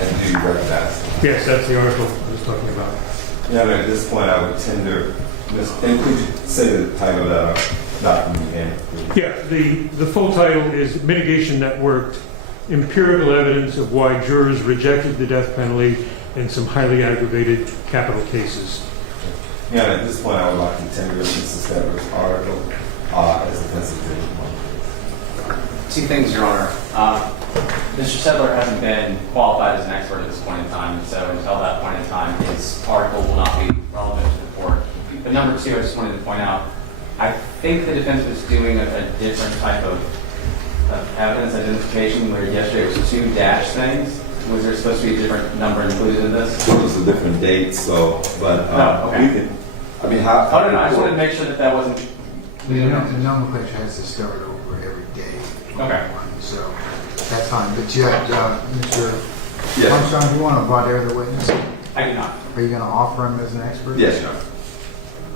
And do you recognize? Yes, that's the article I was talking about. Yeah, at this point, I would tender, and could you say the title of that document again, please? Yeah, the full title is Mitigation Networked: Empirical Evidence of Why Jurors Rejected the Death Penalty in Some Highly Aggravated Capital Cases. Yeah, at this point, I would like to tender Mrs. Stetler's article as defense exhibit 1. Two things, Your Honor. Mr. Sedler hasn't been qualified as an expert at this point in time, and so until that point in time, his article will not be relevant to the court. But number two, I just wanted to point out, I think the defense was doing a different type of evidence identification, where yesterday it was 2 dash things. Was there supposed to be a different number included in this? It was a different date, so, but okay. we can, I mean, how? Oh, no, I just wanted to make sure that that wasn't... The nomenclature has to start over every day. Okay. So that's fine. But you had, Mr. Yes. Armstrong, do you want to voir dire the witness? I do not. Are you going to offer him as an expert? Yes, Your Honor.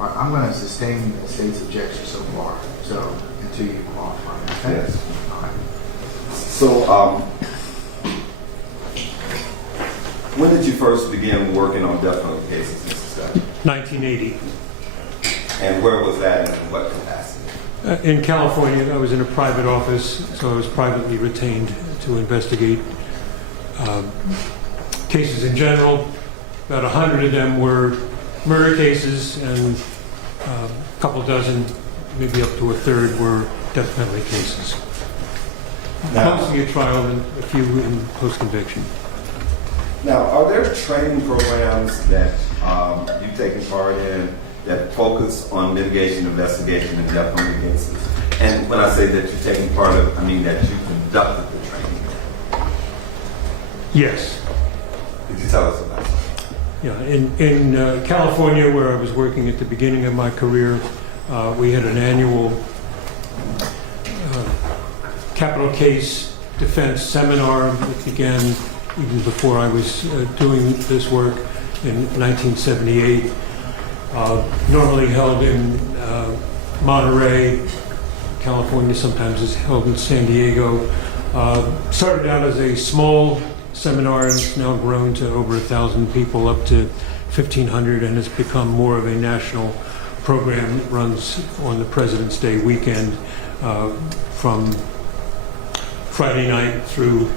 All right, I'm going to sustain the state's objection so far, so until you qualify. Okay? Yes. All right. So, when did you first begin working on death penalty cases, Mrs. Stetler? 1980. And where was that and in what capacity? In California, I was in a private office, so I was privately retained to investigate cases in general. About 100 of them were murder cases, and a couple dozen, maybe up to a third, were death penalty cases. Now- Mostly a trial and a few in post-conviction. Now, are there training programs that you've taken part in that focus on mitigation, investigation, and death penalty cases? And when I say that you're taking part of, I mean that you conducted the training. Yes. Could you tell us about that? Yeah, in California, where I was working at the beginning of my career, we had an annual capital case defense seminar that began even before I was doing this work in 1978. Normally held in Monterey, California, sometimes is held in San Diego. Started out as a small seminar, and it's now grown to over 1,000 people, up to 1,500, and it's become more of a national program that runs on the President's Day weekend from Friday night through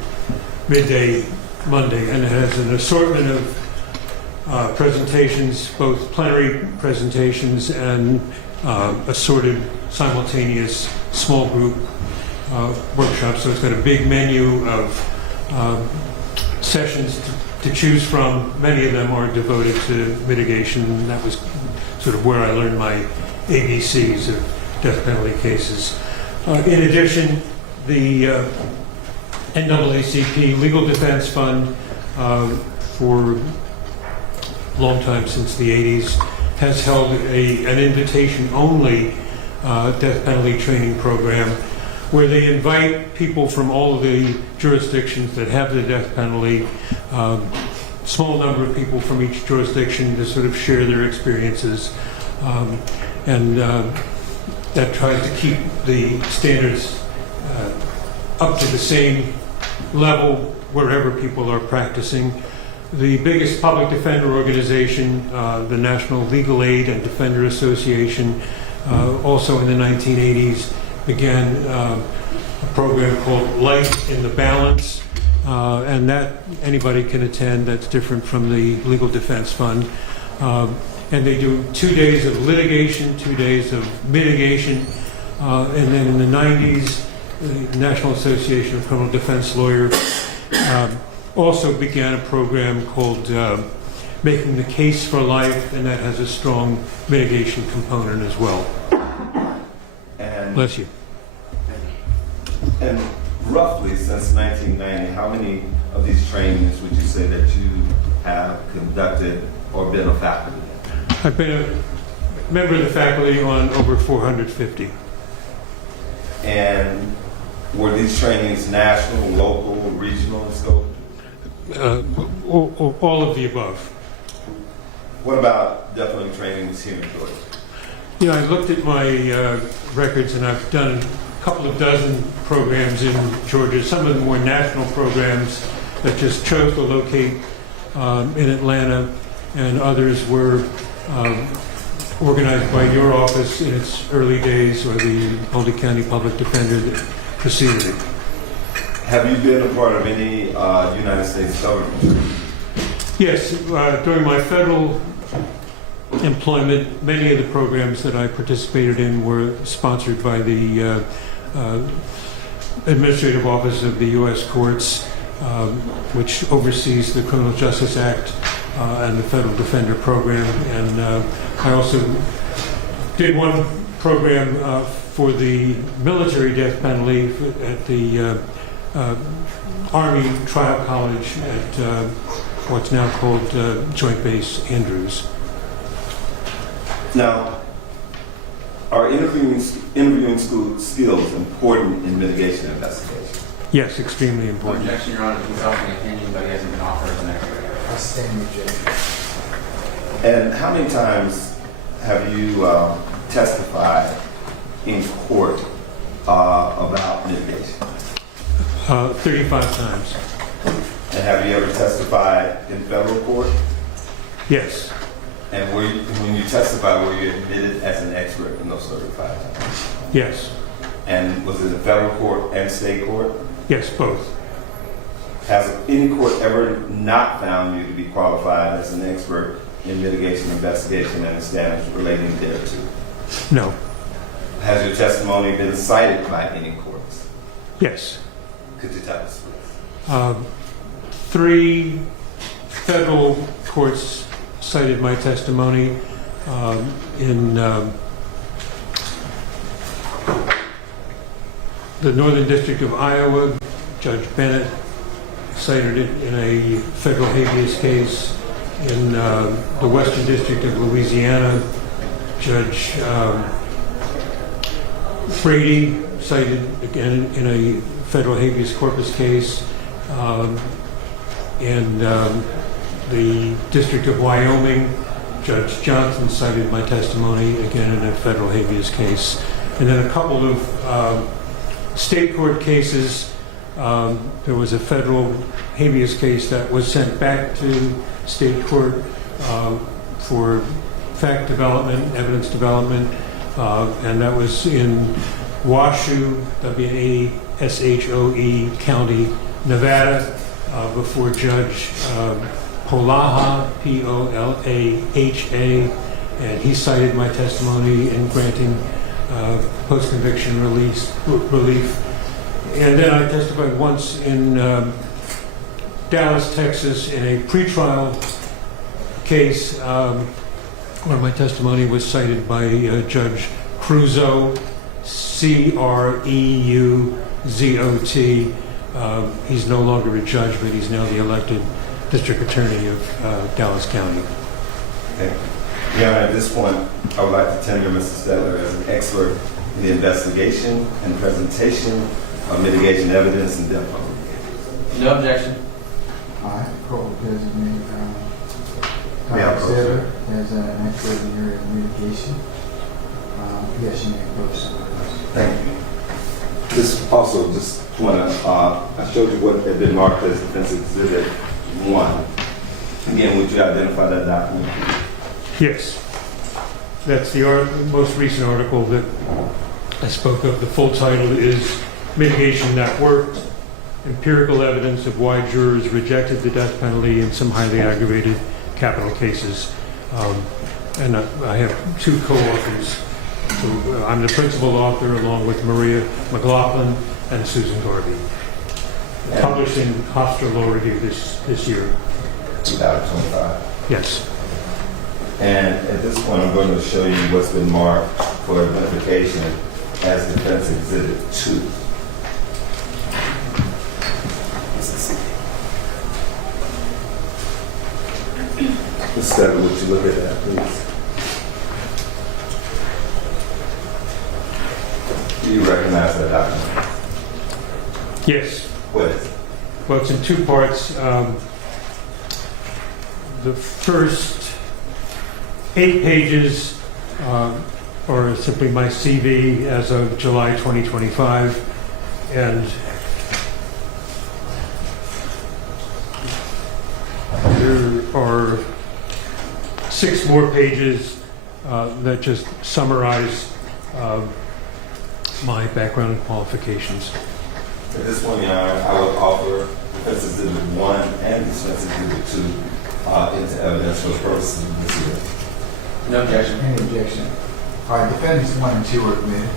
midday Monday, and it has an assortment of presentations, both plenary presentations and assorted simultaneous small group workshops. So it's got a big menu of sessions to choose from. Many of them are devoted to mitigation, and that was sort of where I learned my ABCs of death penalty cases. In addition, the NAACP Legal Defense Fund, for a long time, since the 80s, has held an invitation-only death penalty training program where they invite people from all of the jurisdictions that have the death penalty, small number of people from each jurisdiction, to sort of share their experiences. And that tries to keep the standards up to the same level wherever people are practicing. The biggest public defender organization, the National Legal Aid and Defender Association, also in the 1980s began a program called Light in the Balance, and that anybody can attend. That's different from the Legal Defense Fund. And they do 2 days of litigation, 2 days of mitigation, and then in the 90s, the National Association of Criminal Defense Lawyers also began a program called Making the Case for Life, and that has a strong mitigation component as well. And, Bless you. and roughly since 1990, how many of these trainings would you say that you have conducted or been a faculty in? I've been a member of the faculty on over 450. And were these trainings national, local, regional in scope? All of the above. What about death penalty trainings here in Georgia? Yeah, I looked at my records, and I've done a couple of dozen programs in Georgia. Some of them were national programs, that just chose to locate in Atlanta, and others were organized by your office in its early days, or the Boulder County Public Defender that preceded it. Have you been a part of any United States government? Yes, during my federal employment, many of the programs that I participated in were sponsored by the Administrative Office of the U.S. Courts, which oversees the Criminal Justice Act and the Federal Defender Program. And I also did one program for the military death penalty at the Army Trial College at what's now called Joint Base Andrews. Now, are interviewing skills important in mitigation investigation? Yes, extremely important. Objection, Your Honor, consulting opinion, but he hasn't been offered as an expert. I sustain the objection. And how many times have you testified in court about mitigation? 35 times. And have you ever testified in federal court? Yes. And when you testified, were you admitted as an expert in those 35 times? Yes. And was it a federal court and state court? Yes, both. Has any court ever not found you to be qualified as an expert in mitigation, investigation, and standards relating thereto? No. Has your testimony been cited by any courts? Yes. Could you tell us, please? 3 federal courts cited my testimony in the Northern District of Iowa. Judge Bennett cited it in a federal habeas case. In the Western District of Louisiana, Judge Brady cited again in a federal habeas corpus case. In the District of Wyoming, Judge Johnson cited my testimony again in a federal habeas case. And then a couple of state court cases. There was a federal habeas case that was sent back to state court for fact development, evidence development, and that was in Washoe, W-A-S-H-O-E County, Nevada, before Judge Polaha, P-O-L-A-H-A, and he cited my testimony in granting post-conviction relief. And then I testified once in Dallas, Texas, in a pretrial case where my testimony was cited by Judge Cruzo, C-R-E-U-Z-O-T. He's no longer a judge, but he's now the elected district attorney of Dallas County. Okay. Your Honor, at this point, I would like to tender Mr. Stetler as an expert in the investigation and presentation of mitigation evidence and death penalty. No objection. I call designate Yeah, Dr. Stetler as an expert in the area of mitigation. Yes, you may approach some of those. Thank you. Just want to, I showed you what had been marked as Defense Exhibit 1. Again, would you identify that document? Yes. That's the most recent article that I spoke of. The full title is Mitigation That Worked, Empirical Evidence of Why Jurors Rejected the Death Penalty in Some Highly Aggravated Capital Cases. And I have 2 co-authors. So I'm the principal author along with Maria McLaughlin and Susan Garvey. Published in Hofstra Law Review this year. 2025. Yes. And at this point, I'm going to show you what's been marked for identification as Defense Exhibit 2. Mr. Stetler, would you look at that, please? Do you recognize that document? Yes. What is it? Well, it's in 2 parts. The first 8 pages are simply my CV as of July 2025, and there are 6 more pages that just summarize my background and qualifications. At this point, Your Honor, I would offer Defense Exhibit 1 and Defense Exhibit 2 into evidence for the purposes of this hearing. No objection. Any objection? All right, defendants 1 and 2 are admitted.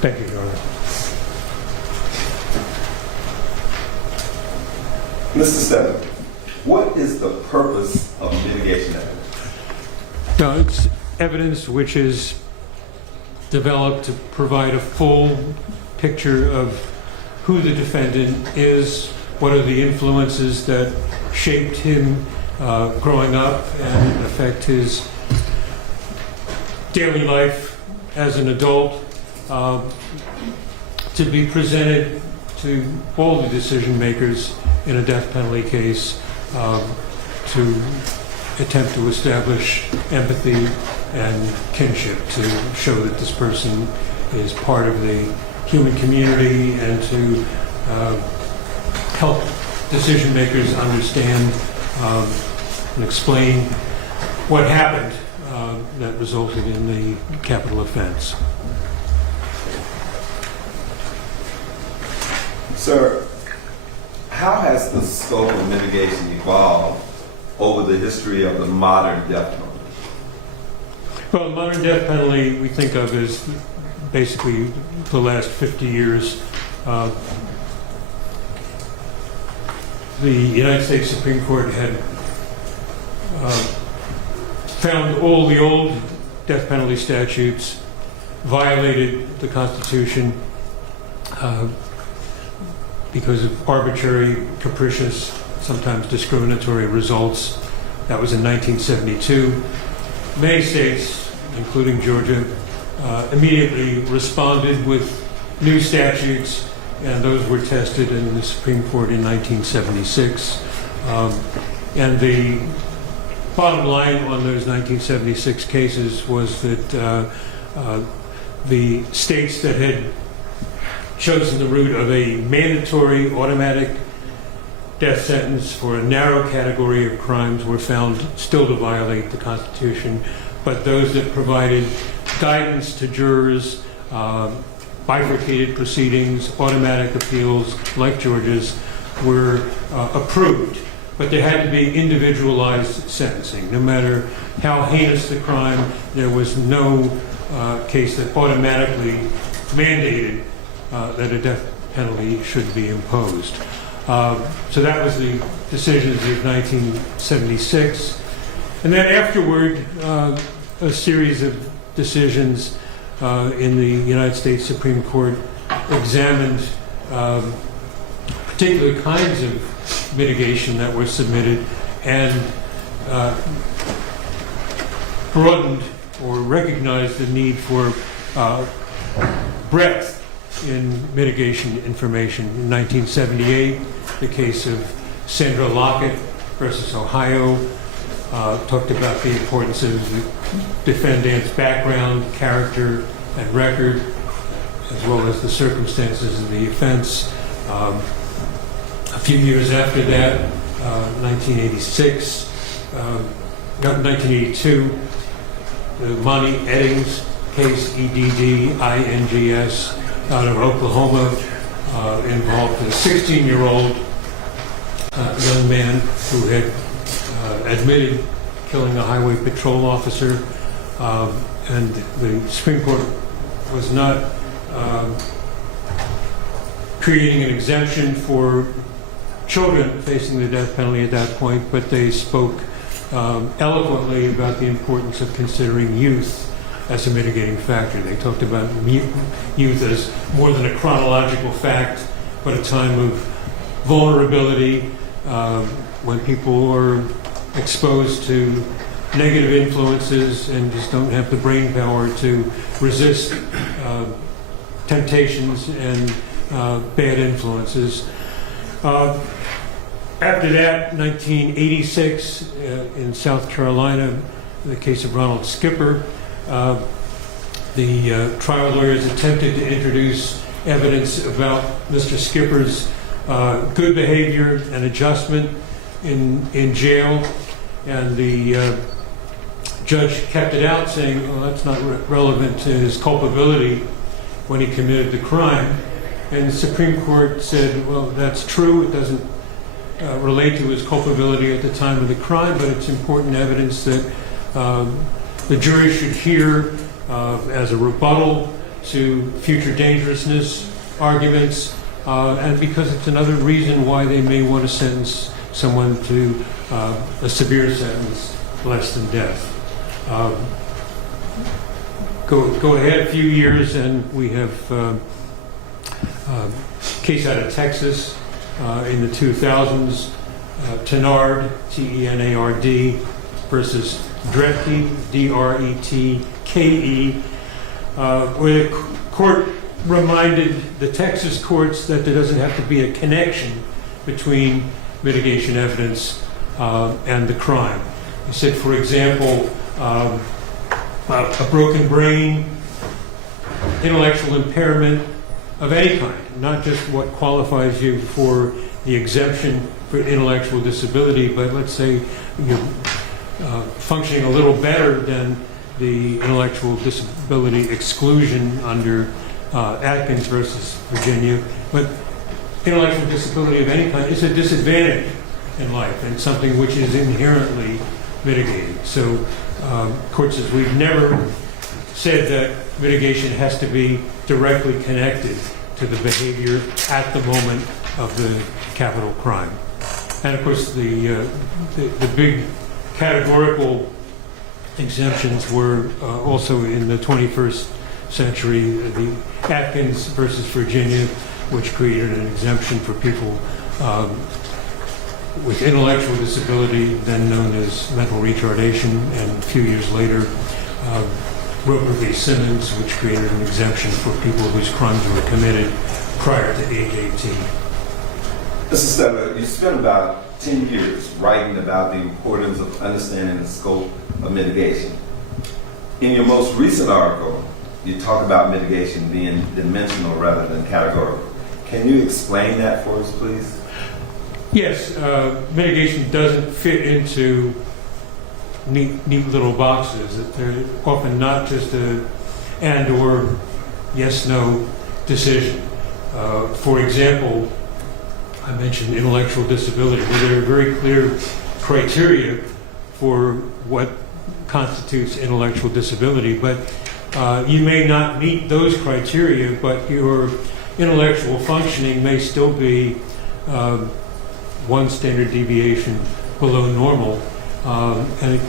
Thank you, Your Honor. Mr. Stebbins, what is the purpose of mitigation evidence? No, it's evidence which is developed to provide a full picture of who the defendant is, what are the influences that shaped him growing up and affect his daily life as an adult, to be presented to all the decision makers in a death penalty case, to attempt to establish empathy and kinship, to show that this person is part of the human community, and to help decision makers understand and explain what happened that resulted in the capital offense. Sir, how has the scope of mitigation evolved over the history of the modern death penalty? Well, the modern death penalty we think of as basically the last 50 years. The United States Supreme Court had found all the old death penalty statutes violated the Constitution because of arbitrary, capricious, sometimes discriminatory results. That was in 1972. Many states, including Georgia, immediately responded with new statutes, and those were tested in the Supreme Court in 1976. And the bottom line on those 1976 cases was that the states that had chosen the route of a mandatory automatic death sentence for a narrow category of crimes were found still to violate the Constitution, but those that provided guidance to jurors, bifurcated proceedings, automatic appeals, like Georgia's, were approved. But there had to be individualized sentencing. No matter how heinous the crime, there was no case that automatically mandated that a death penalty should be imposed. So that was the decisions of 1976. And then afterward, a series of decisions in the United States Supreme Court examined particular kinds of mitigation that were submitted and broadened or recognized the need for breadth in mitigation information. In 1978, the case of Sandra Lockett versus Ohio talked about the importance of the defendant's background, character, and record, as well as the circumstances of the offense. A few years after that, 1982, the Monty Eddings case, EDDINGS, out of Oklahoma, involved a 16-year-old young man who had admitted killing a highway patrol officer, and the Supreme Court was not creating an exemption for children facing the death penalty at that point, but they spoke eloquently about the importance of considering youth as a mitigating factor. They talked about youth as more than a chronological fact, but a time of vulnerability when people are exposed to negative influences and just don't have the brain power to resist temptations and bad influences. After that, 1986, in South Carolina, the case of Ronald Skipper, the trial lawyers attempted to introduce evidence about Mr. Skipper's good behavior and adjustment in jail, and the judge kept it out, saying, well, that's not relevant to his culpability when he committed the crime. And the Supreme Court said, well, that's true. It doesn't relate to his culpability at the time of the crime, but it's important evidence that the jury should hear as a rebuttal to future dangerousness arguments, and because it's another reason why they may want to sentence someone to a severe sentence, less than death. Go ahead a few years, and we have a case out of Texas in the 2000s, Tenard, T-E-N-A-R-D, versus Dretke, D-R-E-T-K-E, where the court reminded the Texas courts that there doesn't have to be a connection between mitigation evidence and the crime. He said, for example, a broken brain, intellectual impairment of any kind, not just what qualifies you for the exemption for intellectual disability, but let's say you're functioning a little better than the intellectual disability exclusion under Atkins versus Virginia. But intellectual disability of any kind is a disadvantage in life and something which is inherently mitigated. So court says we've never said that mitigation has to be directly connected to the behavior at the moment of the capital crime. And of course the big categorical exemptions were also in the 21st century, the Atkins versus Virginia, which created an exemption for people with intellectual disability, then known as mental retardation, and a few years later, Roper v. Simmons, which created an exemption for people whose crimes were committed prior to age 18. Mr. Steller, you spent about 10 years writing about the importance of understanding the scope of mitigation. In your most recent article, you talk about mitigation being dimensional rather than categorical. Can you explain that for us, please? Yes, mitigation doesn't fit into neat little boxes. They're often not just a and or yes/no decision. For example, I mentioned intellectual disability, where there are very clear criteria for what constitutes intellectual disability, but you may not meet those criteria, but your intellectual functioning may still be one standard deviation below normal, and it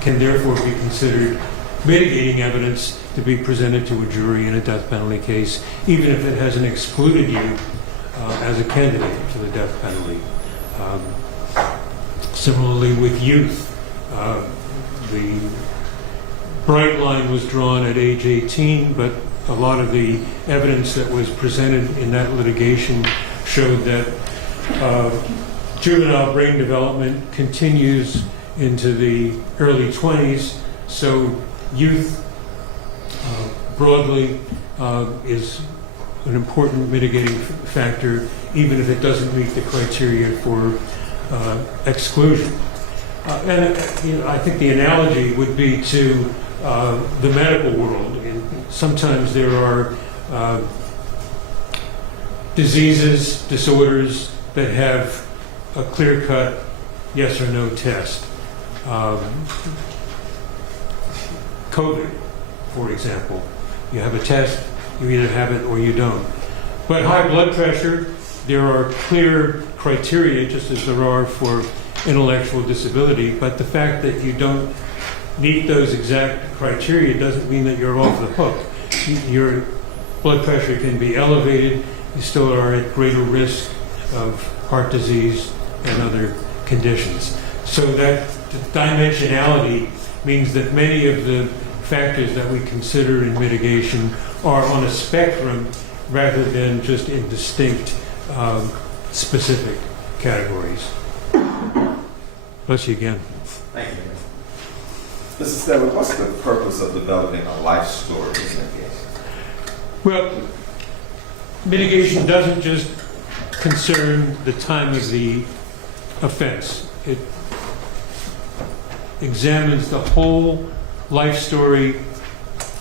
can therefore be considered mitigating evidence to be presented to a jury in a death penalty case, even if it hasn't excluded you as a candidate for the death penalty. Similarly with youth, the bright line was drawn at age 18, but a lot of the evidence that was presented in that litigation showed that juvenile brain development continues into the early 20s, so youth broadly is an important mitigating factor, even if it doesn't meet the criteria for exclusion. And I think the analogy would be to the medical world. Sometimes there are diseases, disorders that have a clear-cut yes or no test. COVID, for example. You have a test, you either have it or you don't. But high blood pressure, there are clear criteria, just as there are for intellectual disability, but the fact that you don't meet those exact criteria doesn't mean that you're off the hook. Your blood pressure can be elevated, you still are at greater risk of heart disease and other conditions. So that dimensionality means that many of the factors that we consider in mitigation are on a spectrum rather than just in distinct specific categories. Bless you again. Thank you. Mr. Steller, what's the purpose of developing a life story in mitigation? Well, mitigation doesn't just concern the time of the offense. It examines the whole life story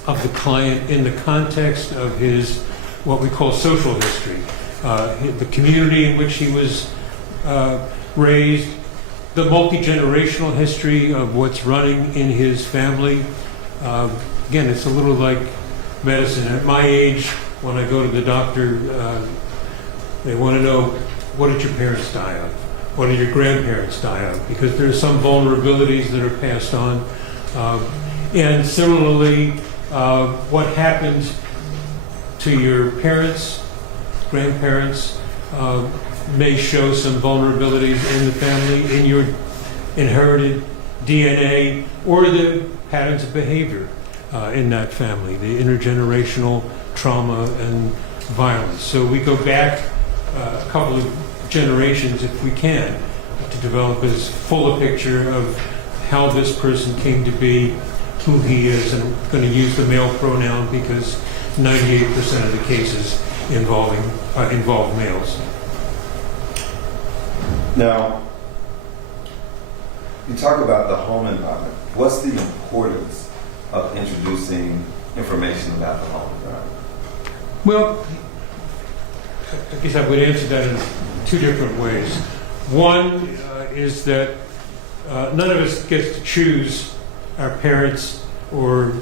of the client in the context of his, what we call social history, the community in which he was raised, the multi-generational history of what's running in his family. Again, it's a little like medicine. At my age, when I go to the doctor, they want to know, what did your parents die of? What did your grandparents die of? Because there are some vulnerabilities that are passed on. And similarly, what happened to your parents, grandparents, may show some vulnerabilities in the family, in your inherited DNA, or the patterns of behavior in that family, the intergenerational trauma and violence. So we go back a couple of generations, if we can, to develop as full a picture of how this person came to be, who he is. And I'm going to use the male pronoun because 98% of the cases involve males. Now, you talk about the home environment. What's the importance of introducing information about the home environment? Well, I guess I would answer that in two different ways. One is that none of us gets to choose our parents or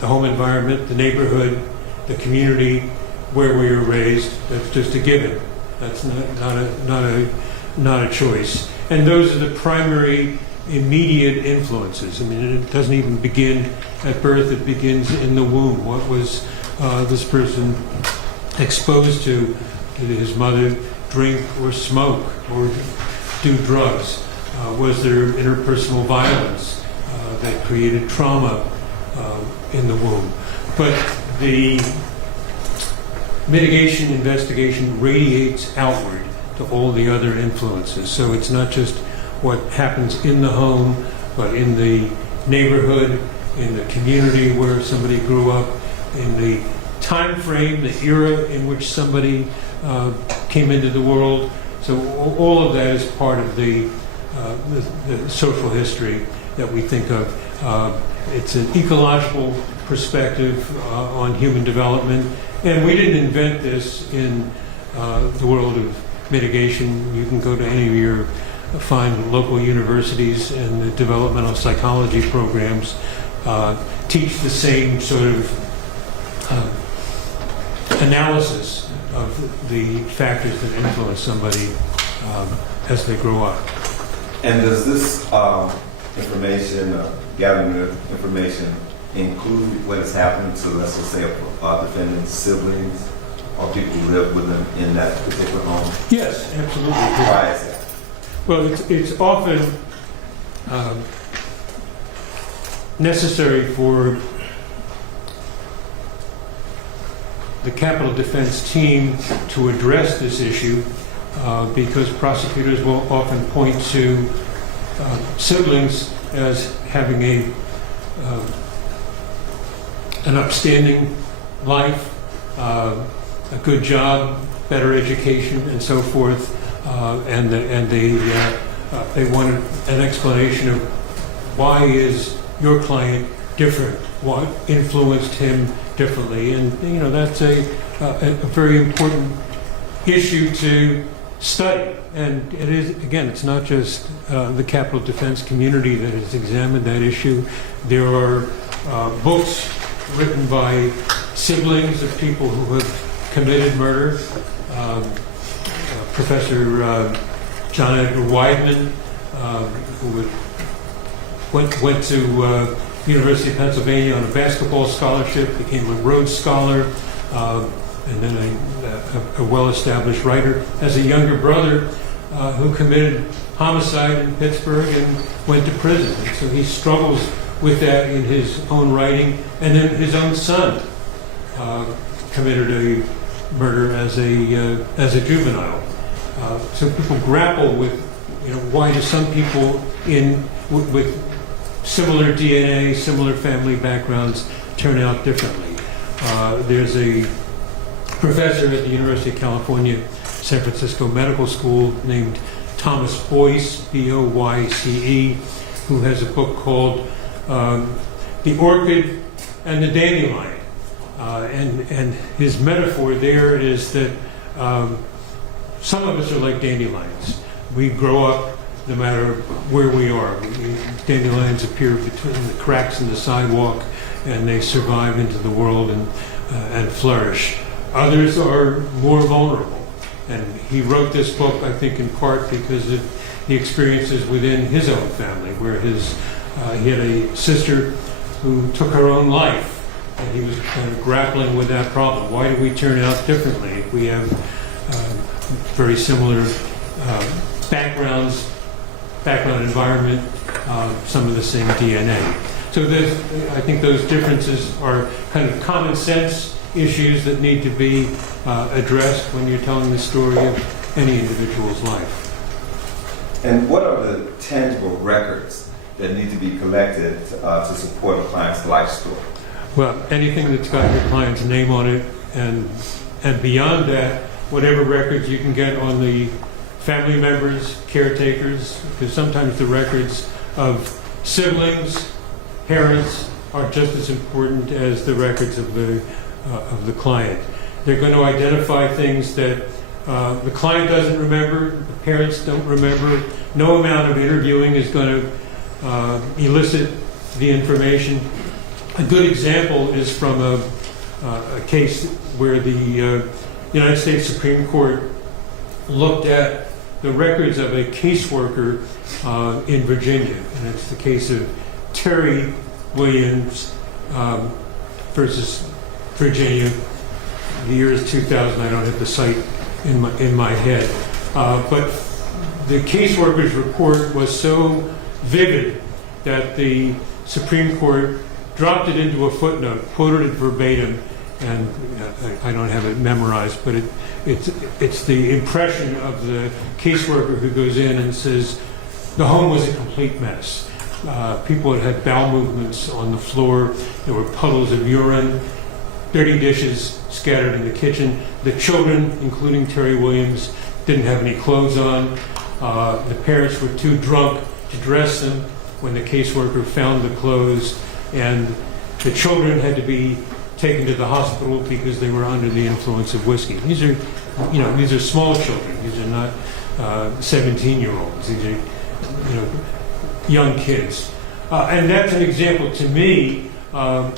the home environment, the neighborhood, the community where we were raised. That's just a given. That's not a choice. And those are the primary immediate influences. I mean, it doesn't even begin at birth. It begins in the womb. What was this person exposed to? Did his mother drink or smoke or do drugs? Was there interpersonal violence that created trauma in the womb? But the mitigation investigation radiates outward to all the other influences. So it's not just what happens in the home, but in the neighborhood, in the community where somebody grew up, in the time frame, the era in which somebody came into the world. So all of that is part of the social history that we think of. It's an ecological perspective on human development. And we didn't invent this in the world of mitigation. You can go to any of your fine local universities, and the developmental psychology programs teach the same sort of analysis of the factors that influence somebody as they grow up. And does this information, gathering the information, include what has happened to, let's just say, a defendant's siblings or people who live with them in that particular home? Yes, absolutely. Why is that? Well, it's often necessary for the capital defense team to address this issue because prosecutors will often point to siblings as having an upstanding life, a good job, better education, and so forth, and they want an explanation of why is your client different, what influenced him differently, and that's a very important issue to study. And it is, again, it's not just the capital defense community that has examined that issue. There are books written by siblings of people who have committed murder. Professor John Edgar Wideman, who went to University of Pennsylvania on a basketball scholarship, became a Rhodes Scholar, and then a well-established writer, has a younger brother who committed homicide in Pittsburgh and went to prison. So he struggles with that in his own writing. And then his own son committed a murder as a juvenile. So people grapple with, why do some people with similar DNA, similar family backgrounds turn out differently? There's a professor at the University of California San Francisco Medical School named Thomas Boyce, B-O-Y-C-E, who has a book called The Orchid and the Dandelion. And his metaphor there is that some of us are like dandelions. We grow up no matter where we are. Dandelions appear between the cracks in the sidewalk, and they survive into the world and flourish. Others are more vulnerable. And he wrote this book, I think, in part because of the experiences within his own family, where he had a sister who took her own life, and he was kind of grappling with that problem. Why do we turn out differently if we have very similar background environment, some of the same DNA? So I think those differences are kind of common sense issues that need to be addressed when you're telling the story of any individual's life. And what are the tangible records that need to be collected to support a client's life story? Well, anything that's got your client's name on it, and beyond that, whatever records you can get on the family members, caretakers, because sometimes the records of siblings, parents are just as important as the records of the client. They're going to identify things that the client doesn't remember, the parents don't remember. No amount of interviewing is going to elicit the information. A good example is from a case where the United States Supreme Court looked at the records of a caseworker in Virginia, and it's the case of Terry Williams versus Virginia. The year is 2000. I don't have the site in my head, but the caseworker's report was so vivid that the Supreme Court dropped it into a footnote, quoted it verbatim, and I don't have it memorized, but it's the impression of the caseworker who goes in and says the home was a complete mess. People had bowel movements on the floor. There were puddles of urine, dirty dishes scattered in the kitchen. The children, including Terry Williams, didn't have any clothes on. The parents were too drunk to dress them when the caseworker found the clothes, and the children had to be taken to the hospital because they were under the influence of whiskey. These are small children. These are not 17-year-olds. These are, young kids. And that's an example to me that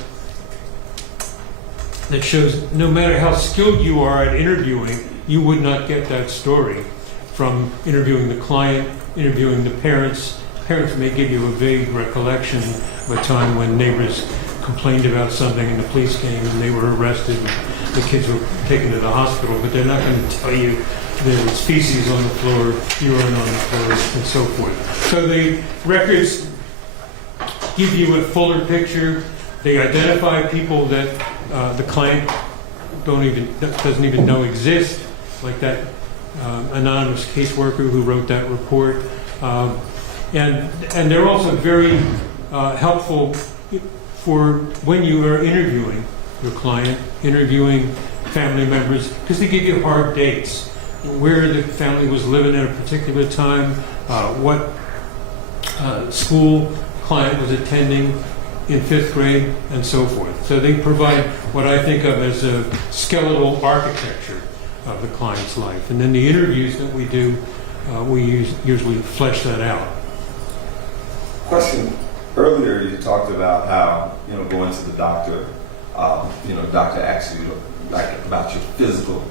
shows no matter how skilled you are at interviewing, you would not get that story from interviewing the client, interviewing the parents. Parents may give you a vague recollection of a time when neighbors complained about something and the police came and they were arrested and the kids were taken to the hospital, but they're not going to tell you there was feces on the floor, urine on the floor, and so forth. So the records give you a fuller picture. They identify people that the client doesn't even know exist, like that anonymous caseworker who wrote that report. And they're also very helpful for when you are interviewing your client, interviewing family members, because they give you hard dates, where the family was living at a particular time, what school client was attending in 5th grade, and so forth. So they provide what I think of as a skeletal architecture of the client's life. And then the interviews that we do, usually flesh that out. Question. Earlier you talked about how, going to the doctor, doctor asks you about your physical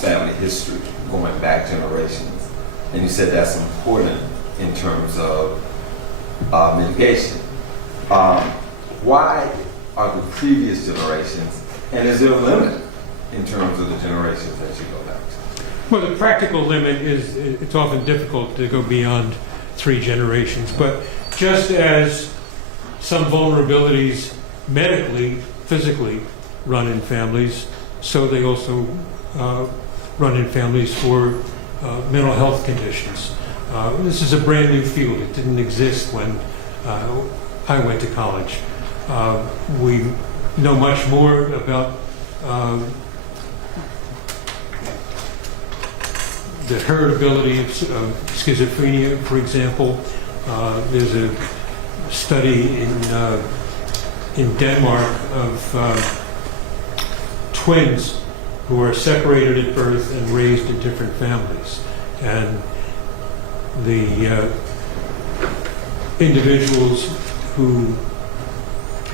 family history going back generations. And you said that's important in terms of mitigation. Why are the previous generations, and is there a limit in terms of the generations that you go back to? Well, the practical limit is it's often difficult to go beyond 3 generations, but just as some vulnerabilities medically, physically run in families, so they also run in families for mental health conditions. This is a brand new field. It didn't exist when I went to college. We know much more about the heritability of schizophrenia, for example. There's a study in Denmark of twins who are separated at birth and raised in different families. And the individuals who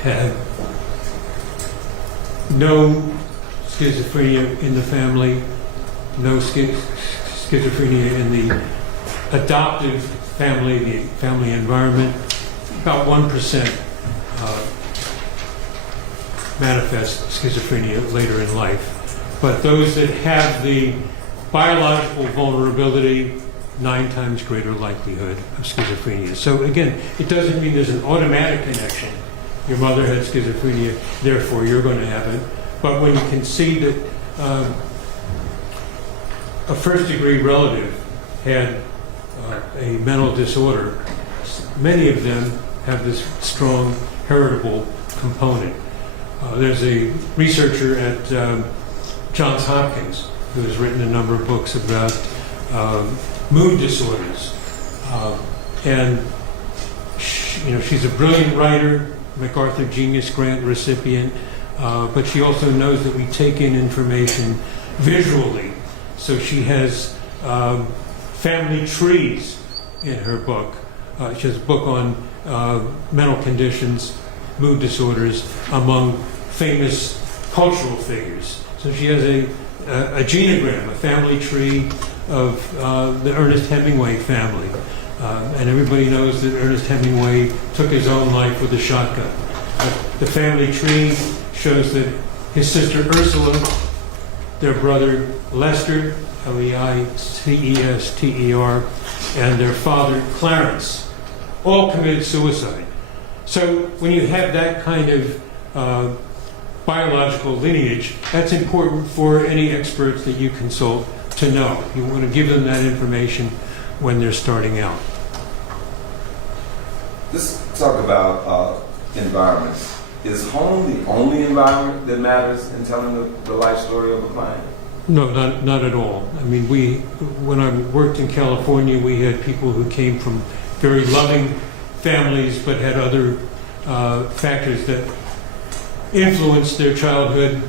had no schizophrenia in the family, no schizophrenia in the adoptive family, the family environment, about 1% manifest schizophrenia later in life. But those that have the biological vulnerability, 9 times greater likelihood of schizophrenia. So again, it doesn't mean there's an automatic connection. Your mother had schizophrenia, therefore you're going to have it. But when you can see that a first-degree relative had a mental disorder, many of them have this strong heritable component. There's a researcher at Johns Hopkins who has written a number of books about mood disorders. And she's a brilliant writer, MacArthur Genius Grant recipient, but she also knows that we take in information visually. So she has family trees in her book. She has a book on mental conditions, mood disorders among famous cultural figures. So she has a genogram, a family tree of the Ernest Hemingway family. And everybody knows that Ernest Hemingway took his own life with a shotgun. The family tree shows that his sister Ursula, their brother Lester, Leicester, and their father Clarence all committed suicide. So when you have that kind of biological lineage, that's important for any experts that you consult to know. You want to give them that information when they're starting out. Let's talk about environments. Is home the only environment that matters in telling the life story of a client? No, not at all. I mean, when I worked in California, we had people who came from very loving families but had other factors that influenced their childhood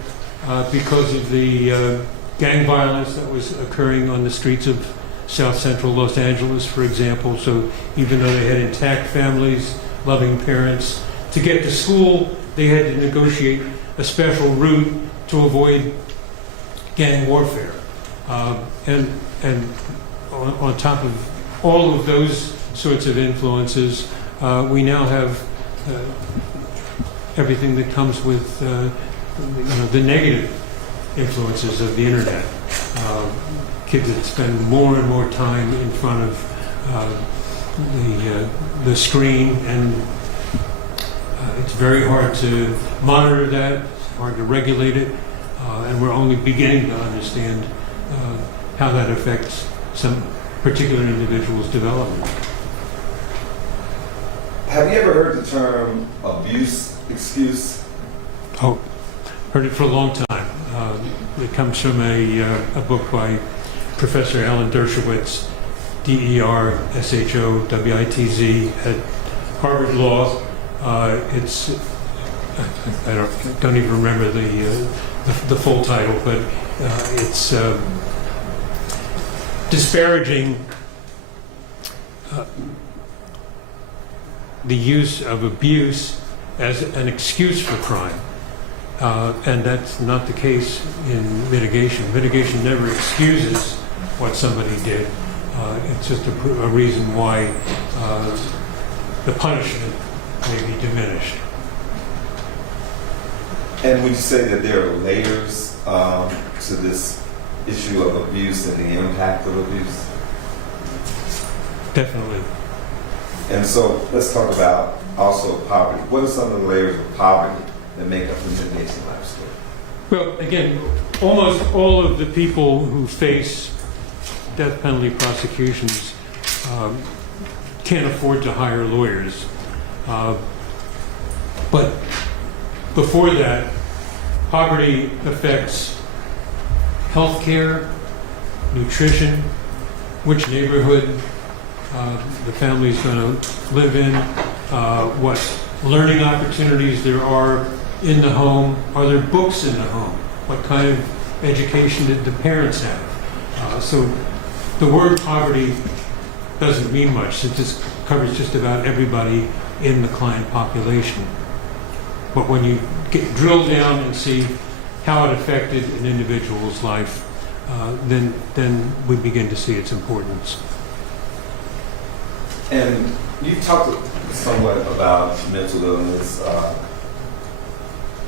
because of the gang violence that was occurring on the streets of South Central Los Angeles, for example. So even though they had intact families, loving parents, to get to school, they had to negotiate a special route to avoid gang warfare. And on top of all of those sorts of influences, we now have everything that comes with the negative influences of the internet. Kids that spend more and more time in front of the screen, and it's very hard to monitor that, it's hard to regulate it, and we're only beginning to understand how that affects some particular individual's development. Have you ever heard the term abuse excuse? Oh, heard it for a long time. It comes from a book by Professor Alan Dershowitz, D-E-R-S-H-O-W-I-T-Z, at Harvard Law. I don't even remember the full title, but it's disparaging the use of abuse as an excuse for crime. And that's not the case in mitigation. Mitigation never excuses what somebody did. It's just a reason why the punishment may be diminished. And would you say that there are layers to this issue of abuse and the impact of abuse? Definitely. And so let's talk about also poverty. What are some of the layers of poverty that make up the mitigation life story? Well, again, almost all of the people who face death penalty prosecutions can't afford to hire lawyers. But before that, poverty affects health care, nutrition, which neighborhood the family's going to live in, what learning opportunities there are in the home. Are there books in the home? What kind of education did the parents have? So the word poverty doesn't mean much. It just covers just about everybody in the client population. But when you drill down and see how it affected an individual's life, then we begin to see its importance. And you talked somewhat about mental illness,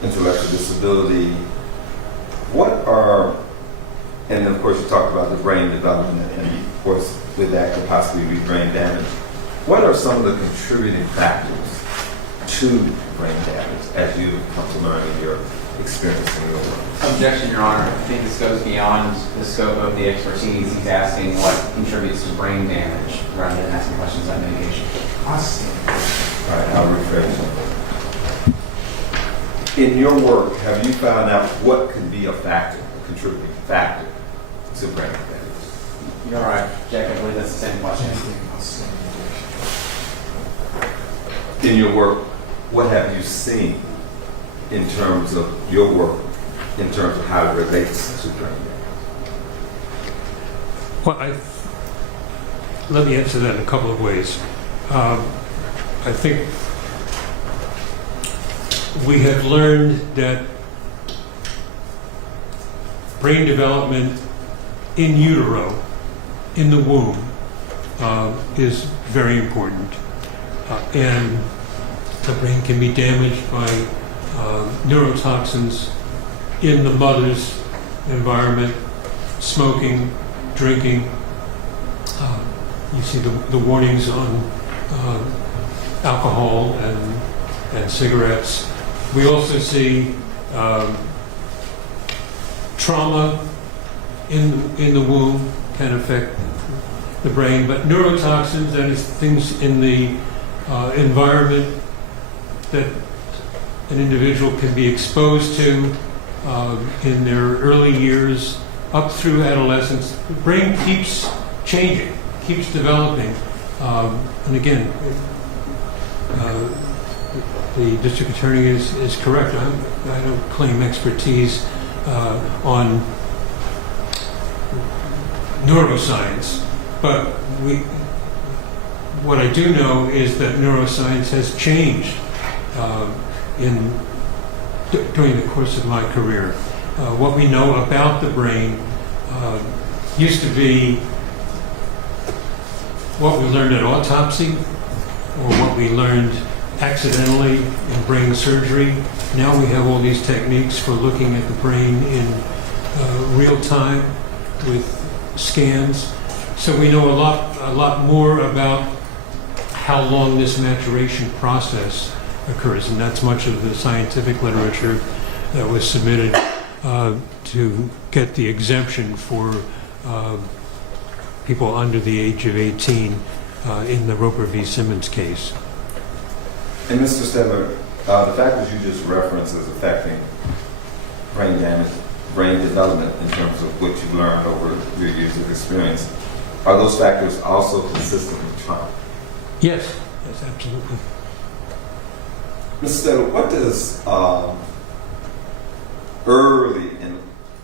intellectual disability. And of course you talked about the brain development, and of course with that could possibly be brain damage. What are some of the contributing factors to brain damage as you've come to learn in your experience in your work? Objection, Your Honor. I think this goes beyond the scope of the expertise. He's asking what contributes to brain damage rather than asking questions about mitigation. All right, I'll rephrase it. In your work, have you found out what could be a factor, a contributing factor to brain damage? You're right, Jack. I believe that's the same question. In your work, what have you seen in terms of your work, in terms of how it relates to brain damage? Well, let me answer that in a couple of ways. I think we have learned that brain development in utero, in the womb, is very important. And the brain can be damaged by neurotoxins in the mother's environment, smoking, drinking. You see the warnings on alcohol and cigarettes. We also see trauma in the womb can affect the brain, but neurotoxins, that is things in the environment that an individual can be exposed to in their early years up through adolescence. The brain keeps changing, keeps developing. And again, the district attorney is correct. I don't claim expertise on neuroscience, but what I do know is that neuroscience has changed during the course of my career. What we know about the brain used to be what we learned at autopsy or what we learned accidentally in brain surgery. Now we have all these techniques for looking at the brain in real time with scans. So we know a lot more about how long this maturation process occurs, and that's much of the scientific literature that was submitted to get the exemption for people under the age of 18 in the Roper v. Simmons case. And Mr. Stedler, the factors you just referenced as affecting brain damage, brain development in terms of what you've learned over your years of experience, are those factors also consistent with trauma? Yes, absolutely. Mr. Stedler, what does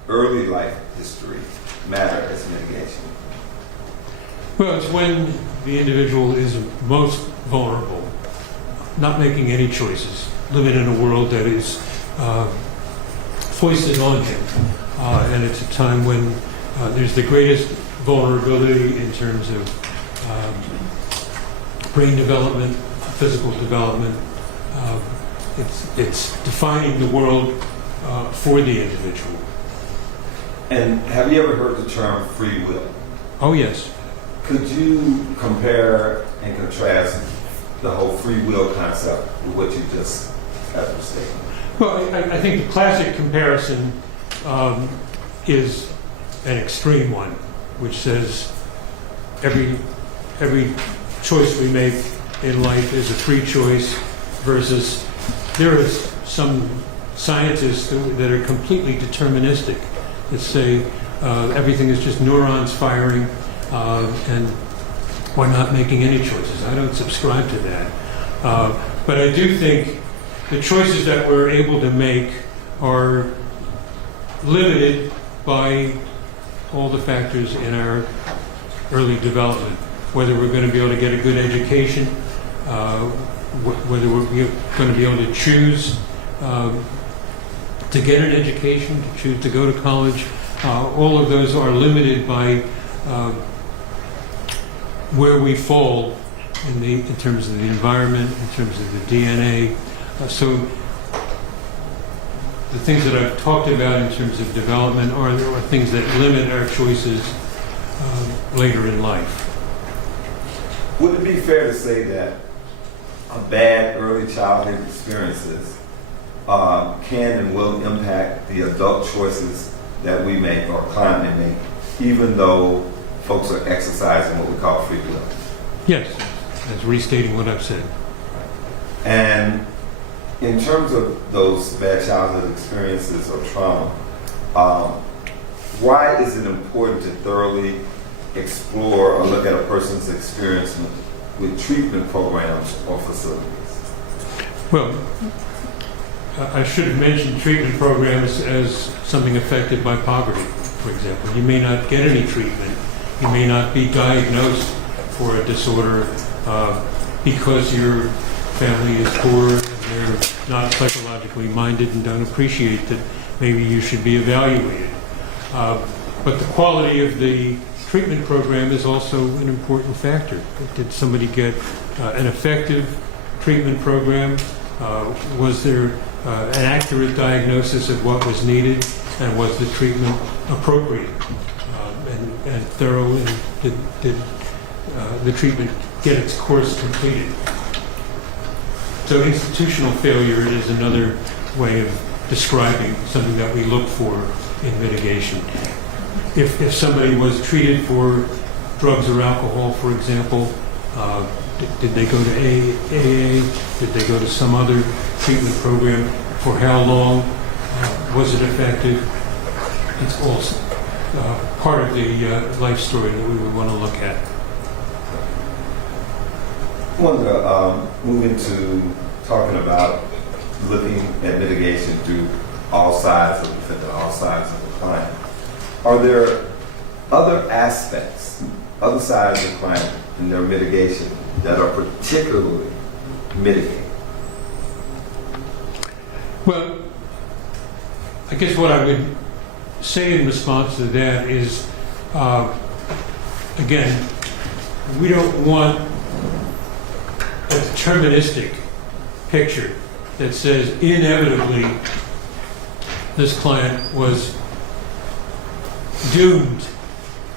early life history matter as mitigation? Well, it's when the individual is most vulnerable, not making any choices, living in a world that is foisted on him. And it's a time when there's the greatest vulnerability in terms of brain development, physical development. It's defining the world for the individual. And have you ever heard the term free will? Oh, yes. Could you compare and contrast the whole free will concept with what you just have stated? Well, I think the classic comparison is an extreme one, which says every choice we make in life is a free choice, versus there is some scientists that are completely deterministic, that say everything is just neurons firing, and we're not making any choices. I don't subscribe to that. But I do think the choices that we're able to make are limited by all the factors in our early development. Whether we're going to be able to get a good education, whether we're going to be able to choose to get an education, to choose to go to college, all of those are limited by where we fall in terms of the environment, in terms of the DNA. So the things that I've talked about in terms of development are things that limit our choices later in life. Would it be fair to say that a bad early childhood experiences can and will impact the adult choices that we make or client may make, even though folks are exercising what we call free will? Yes, that's restating what I've said. And in terms of those bad childhood experiences or trauma, why is it important to thoroughly explore or look at a person's experience with treatment programs or facilities? Well, I should have mentioned treatment programs as something affected by poverty, for example. You may not get any treatment. You may not be diagnosed for a disorder because your family is poor and they're not psychologically minded and don't appreciate that maybe you should be evaluated. But the quality of the treatment program is also an important factor. Did somebody get an effective treatment program? Was there an accurate diagnosis of what was needed? And was the treatment appropriate and thorough? And did the treatment get its course completed? So institutional failure is another way of describing something that we look for in mitigation. If somebody was treated for drugs or alcohol, for example, did they go to AA? Did they go to some other treatment program? For how long? Was it effective? It's all part of the life story that we would want to look at. I wanted to move into talking about looking at mitigation through all sides of the defendant, all sides of the client. Are there other aspects, other sides of the client in their mitigation that are particularly mitigating? Well, I guess what I would say in response to that is, again, we don't want a deterministic picture that says inevitably this client was doomed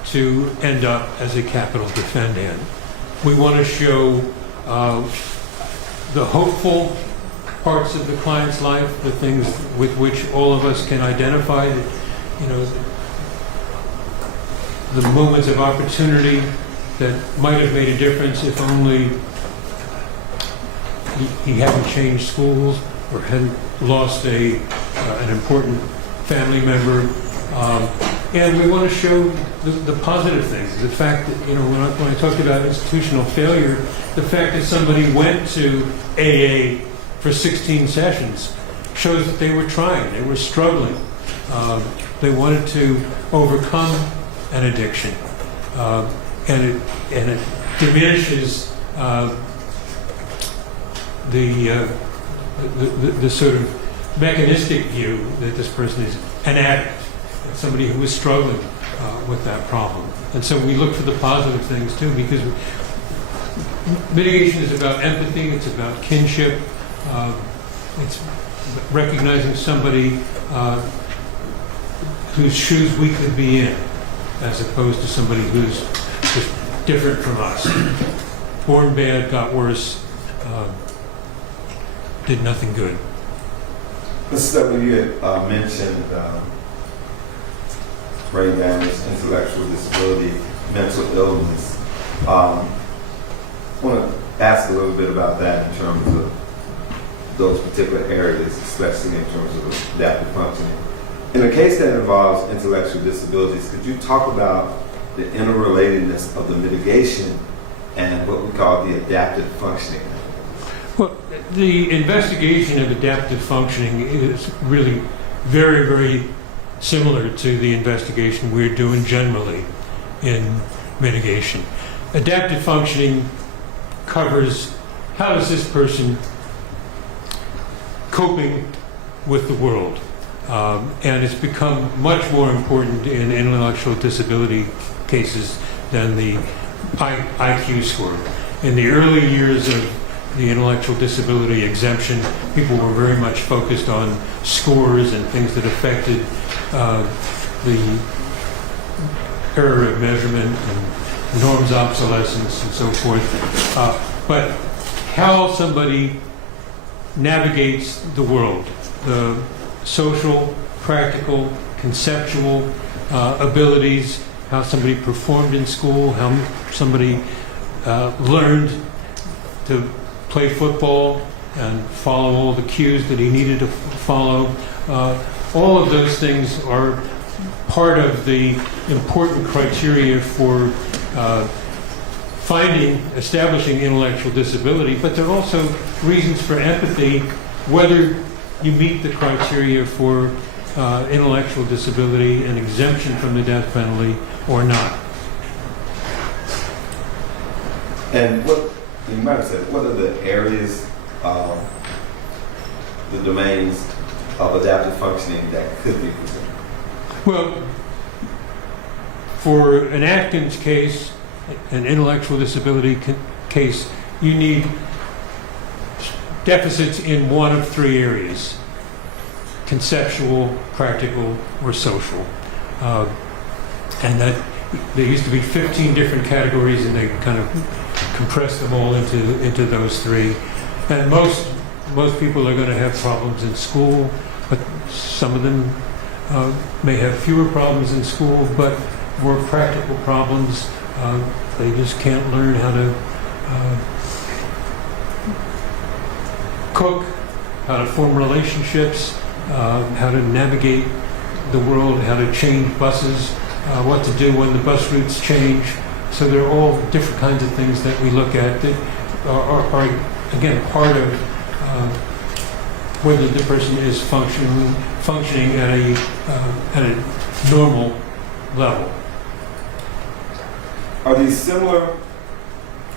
to end up as a capital defendant. We want to show the hopeful parts of the client's life, the things with which all of us can identify, you know, the moments of opportunity that might have made a difference if only he hadn't changed schools or hadn't lost an important family member. And we want to show the positive things. The fact that, you know, when I talked about institutional failure, the fact that somebody went to AA for 16 sessions shows that they were trying, they were struggling. They wanted to overcome an addiction. And it diminishes the sort of mechanistic view that this person is an addict, somebody who is struggling with that problem. And so we look for the positive things too, because mitigation is about empathy, it's about kinship, it's recognizing somebody whose shoes we could be in, as opposed to somebody who's just different from us. Born bad, got worse, did nothing good. Mr. W., you had mentioned brain damage, intellectual disability, mental illness. I want to ask a little bit about that in terms of those particular areas, especially in terms of adaptive functioning. In a case that involves intellectual disabilities, could you talk about the interrelatedness of the mitigation and what we call the adaptive functioning. Well, the investigation of adaptive functioning is really very, very similar to the investigation we're doing generally in mitigation. Adaptive functioning covers how is this person coping with the world. And it's become much more important in intellectual disability cases than the IQ score. In the early years of the intellectual disability exemption, people were very much focused on scores and things that affected the error of measurement and norms obsolescence and so forth. But how somebody navigates the world, the social, practical, conceptual abilities, how somebody performed in school, how somebody learned to play football and follow all the cues that he needed to follow. All of those things are part of the important criteria for establishing intellectual disability, but they're also reasons for empathy, whether you meet the criteria for intellectual disability and exemption from the death penalty or not. And what you might have said, what are the areas, the domains of adaptive functioning that could be presented? Well, for an Atkins case, an intellectual disability case, you need deficits in one of three areas: conceptual, practical, or social. And that there used to be 15 different categories, and they kind of compressed them all into those three. And most people are going to have problems in school, but some of them may have fewer problems in school, but more practical problems. They just can't learn how to cook, how to form relationships, how to navigate the world, how to change buses, what to do when the bus routes change. So they're all different kinds of things that we look at that are again, part of whether the person is functioning at a normal level. Are these similar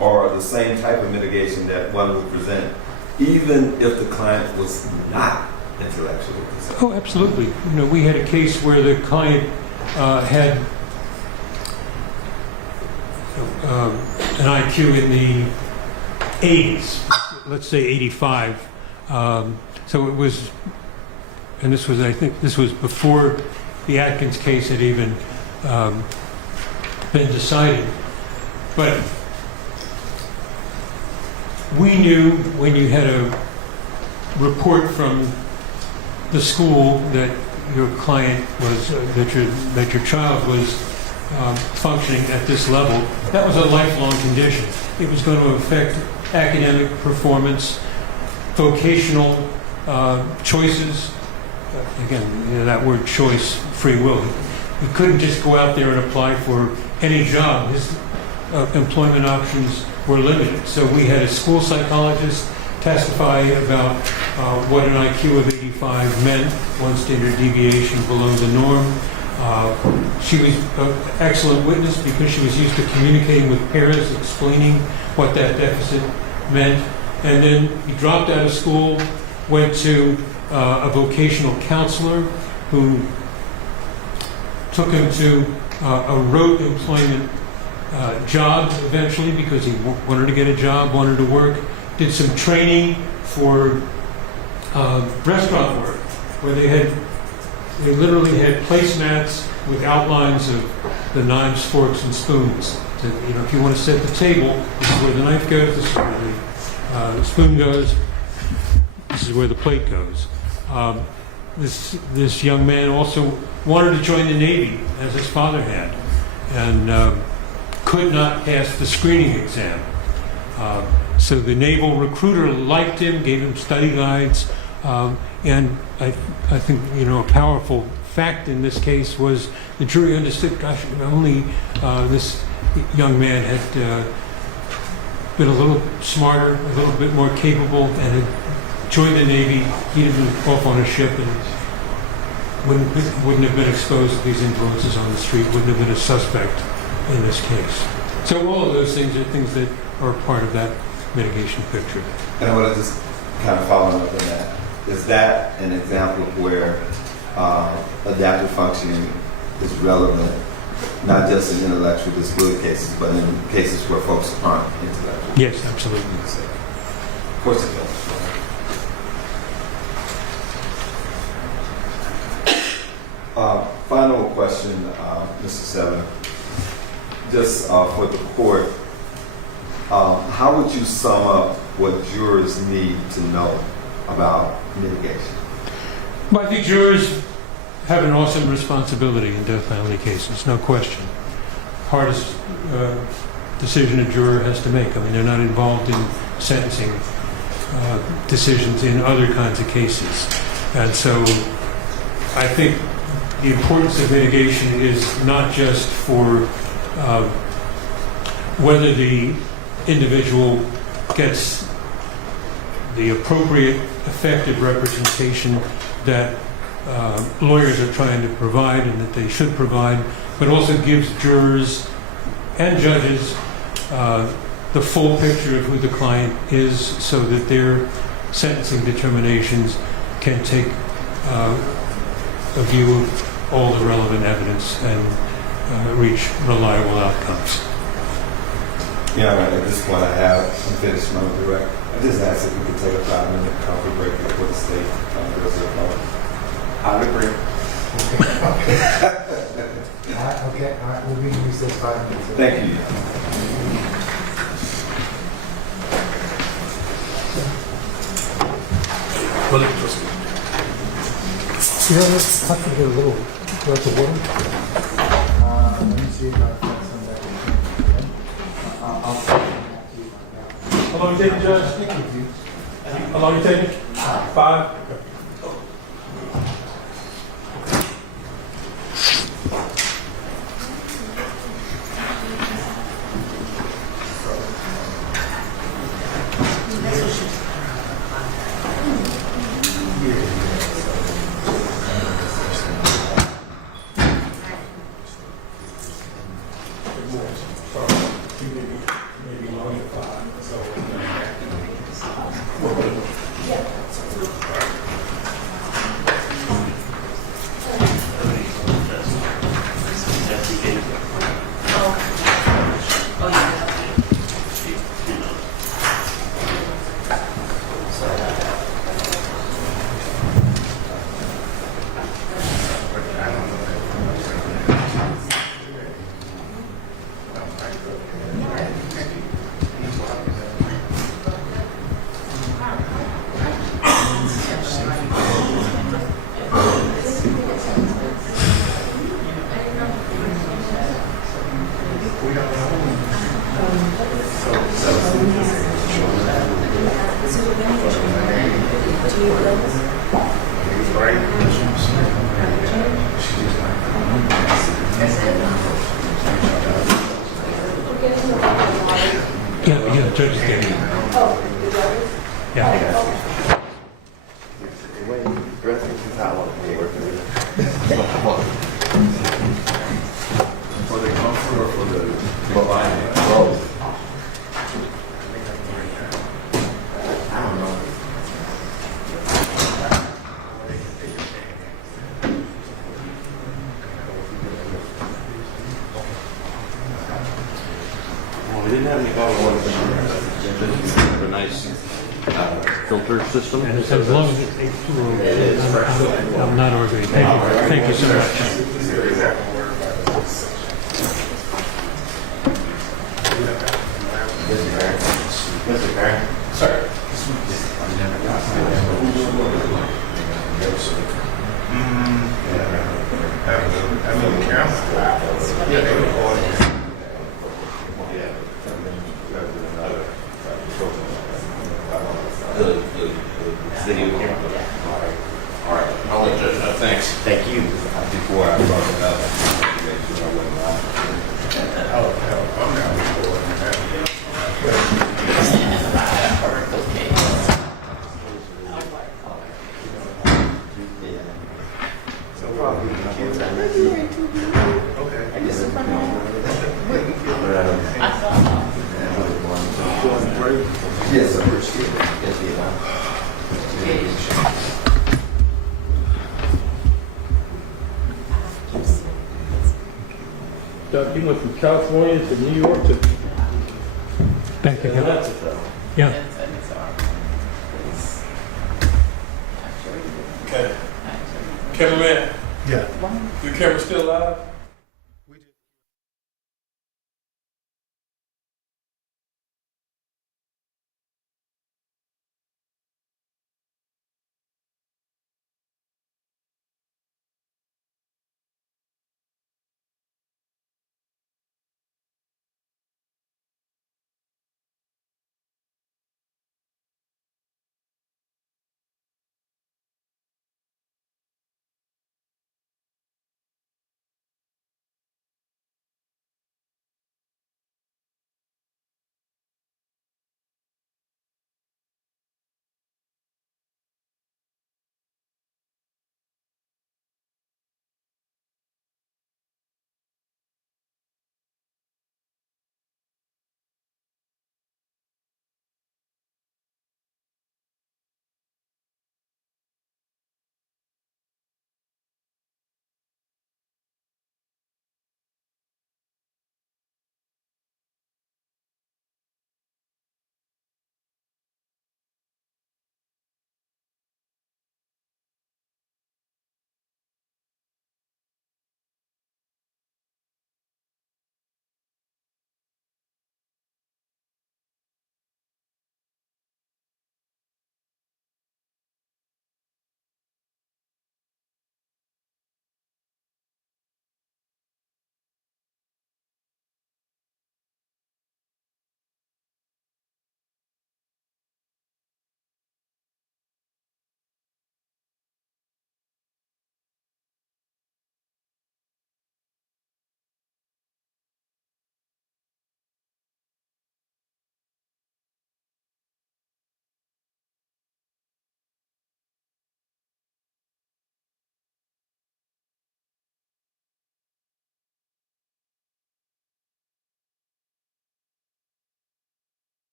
or the same type of mitigation that one would present even if the client was not intellectually disabled? Oh, absolutely. You know, we had a case where the client had an IQ in the 80s, let's say 85. So it was, and this was, I think, this was before the Atkins case had even been decided. But we knew when you had a report from the school that your client was, that your child was functioning at this level, that was a lifelong condition. It was going to affect academic performance, vocational choices. Again, you know, that word choice, free will. He couldn't just go out there and apply for any job. His employment options were limited. So we had a school psychologist testify about what an IQ of 85 meant, one standard deviation below the norm. She was an excellent witness because she was used to communicating with parents, explaining what that deficit meant. And then he dropped out of school, went to a vocational counselor who took him to a rote employment job eventually because he wanted to get a job, wanted to work. Did some training for restaurant work where they literally had placemats with outlines of the knives, forks, and spoons. So, you know, if you want to set the table, this is where the knife goes, this is where the spoon goes, this is where the plate goes. This young man also wanted to join the Navy, as his father had, and could not pass the screening exam. So the naval recruiter liked him, gave him study guides, and I think, you know, a powerful fact in this case was the jury understood, gosh, if only this young man had been a little smarter, a little bit more capable, and had joined the Navy, he'd have been off on a ship and wouldn't have been exposed to these influences on the street, wouldn't have been a suspect in this case. So all of those things are things that are part of that mitigation picture. And I want to just kind of follow up on that. Is that an example of where adaptive functioning is relevant, not just in intellectual disability cases, but in cases where folks aren't intellectual? Yes, absolutely. Of course it does. Final question, Mr. Seven. Just for the court, how would you sum up what jurors need to know about mitigation? Well, I think jurors have an awesome responsibility in death penalty cases, no question. Hardest decision a juror has to make. I mean, they're not involved in sentencing decisions in other kinds of cases. And so I think the importance of mitigation is not just for whether the individual gets the appropriate, effective representation that lawyers are trying to provide and that they should provide, but also gives jurors and judges the full picture of who the client is so that their sentencing determinations can take a view of all the relevant evidence and reach reliable outcomes. Yeah, right. At this point, I have unfinished my direct. I just asked if we could take a 5-minute coffee break before the state goes to the phone. I would agree. Okay, all right, we'll be in recess 5 minutes. Thank you. You know, let's have to get a little glass of water. Let me see if I can send that. I'll send that to you right now. How long you taking, Judge? How long you taking? 5? Yeah, the judge is getting it. Yeah. For the comfort or for the providing? Both. I don't know. Well, we didn't have any bottle ones. A nice filter system. And as long as it takes 2 hours, I'm not arguing. Thank you so much. Mr. Barron? Sir. The video camera. All right. I'll let Judge know. Thanks. Thank you. Yes, sir. Doug, you went from California to New York to Back again. Atlanta. Yeah. Okay. Cameraman, Yeah. your camera still live?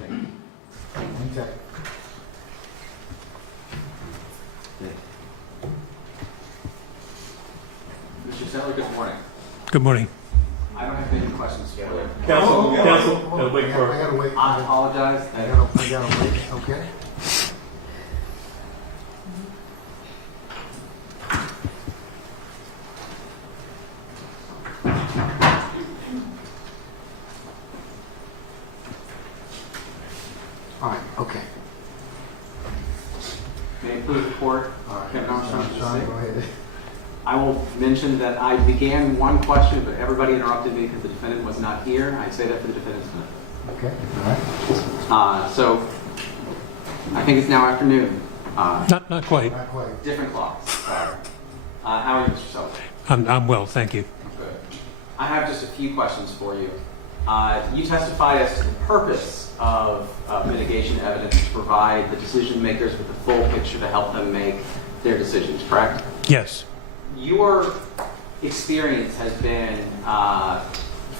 Okay. Mr. Settler, good morning. Good morning. I don't have any questions for you. Counsel, wait I for. gotta wait. I apologize. I gotta wait, okay? All right, okay. May I please report? Kevin Armstrong. Sean, go ahead. I will mention that I began one question, but everybody interrupted me because the defendant was not here. I say that for the defendant's benefit. Okay, all right. So I think it's now afternoon. Not quite. Not quite. Different clocks. Sorry. How are you, Mr. Settler? I'm well, thank you. Good. I have just a few questions for you. You testified as to the purpose of mitigation evidence to provide the decision makers with the full picture to help them make their decisions, correct? Yes, Your experience has been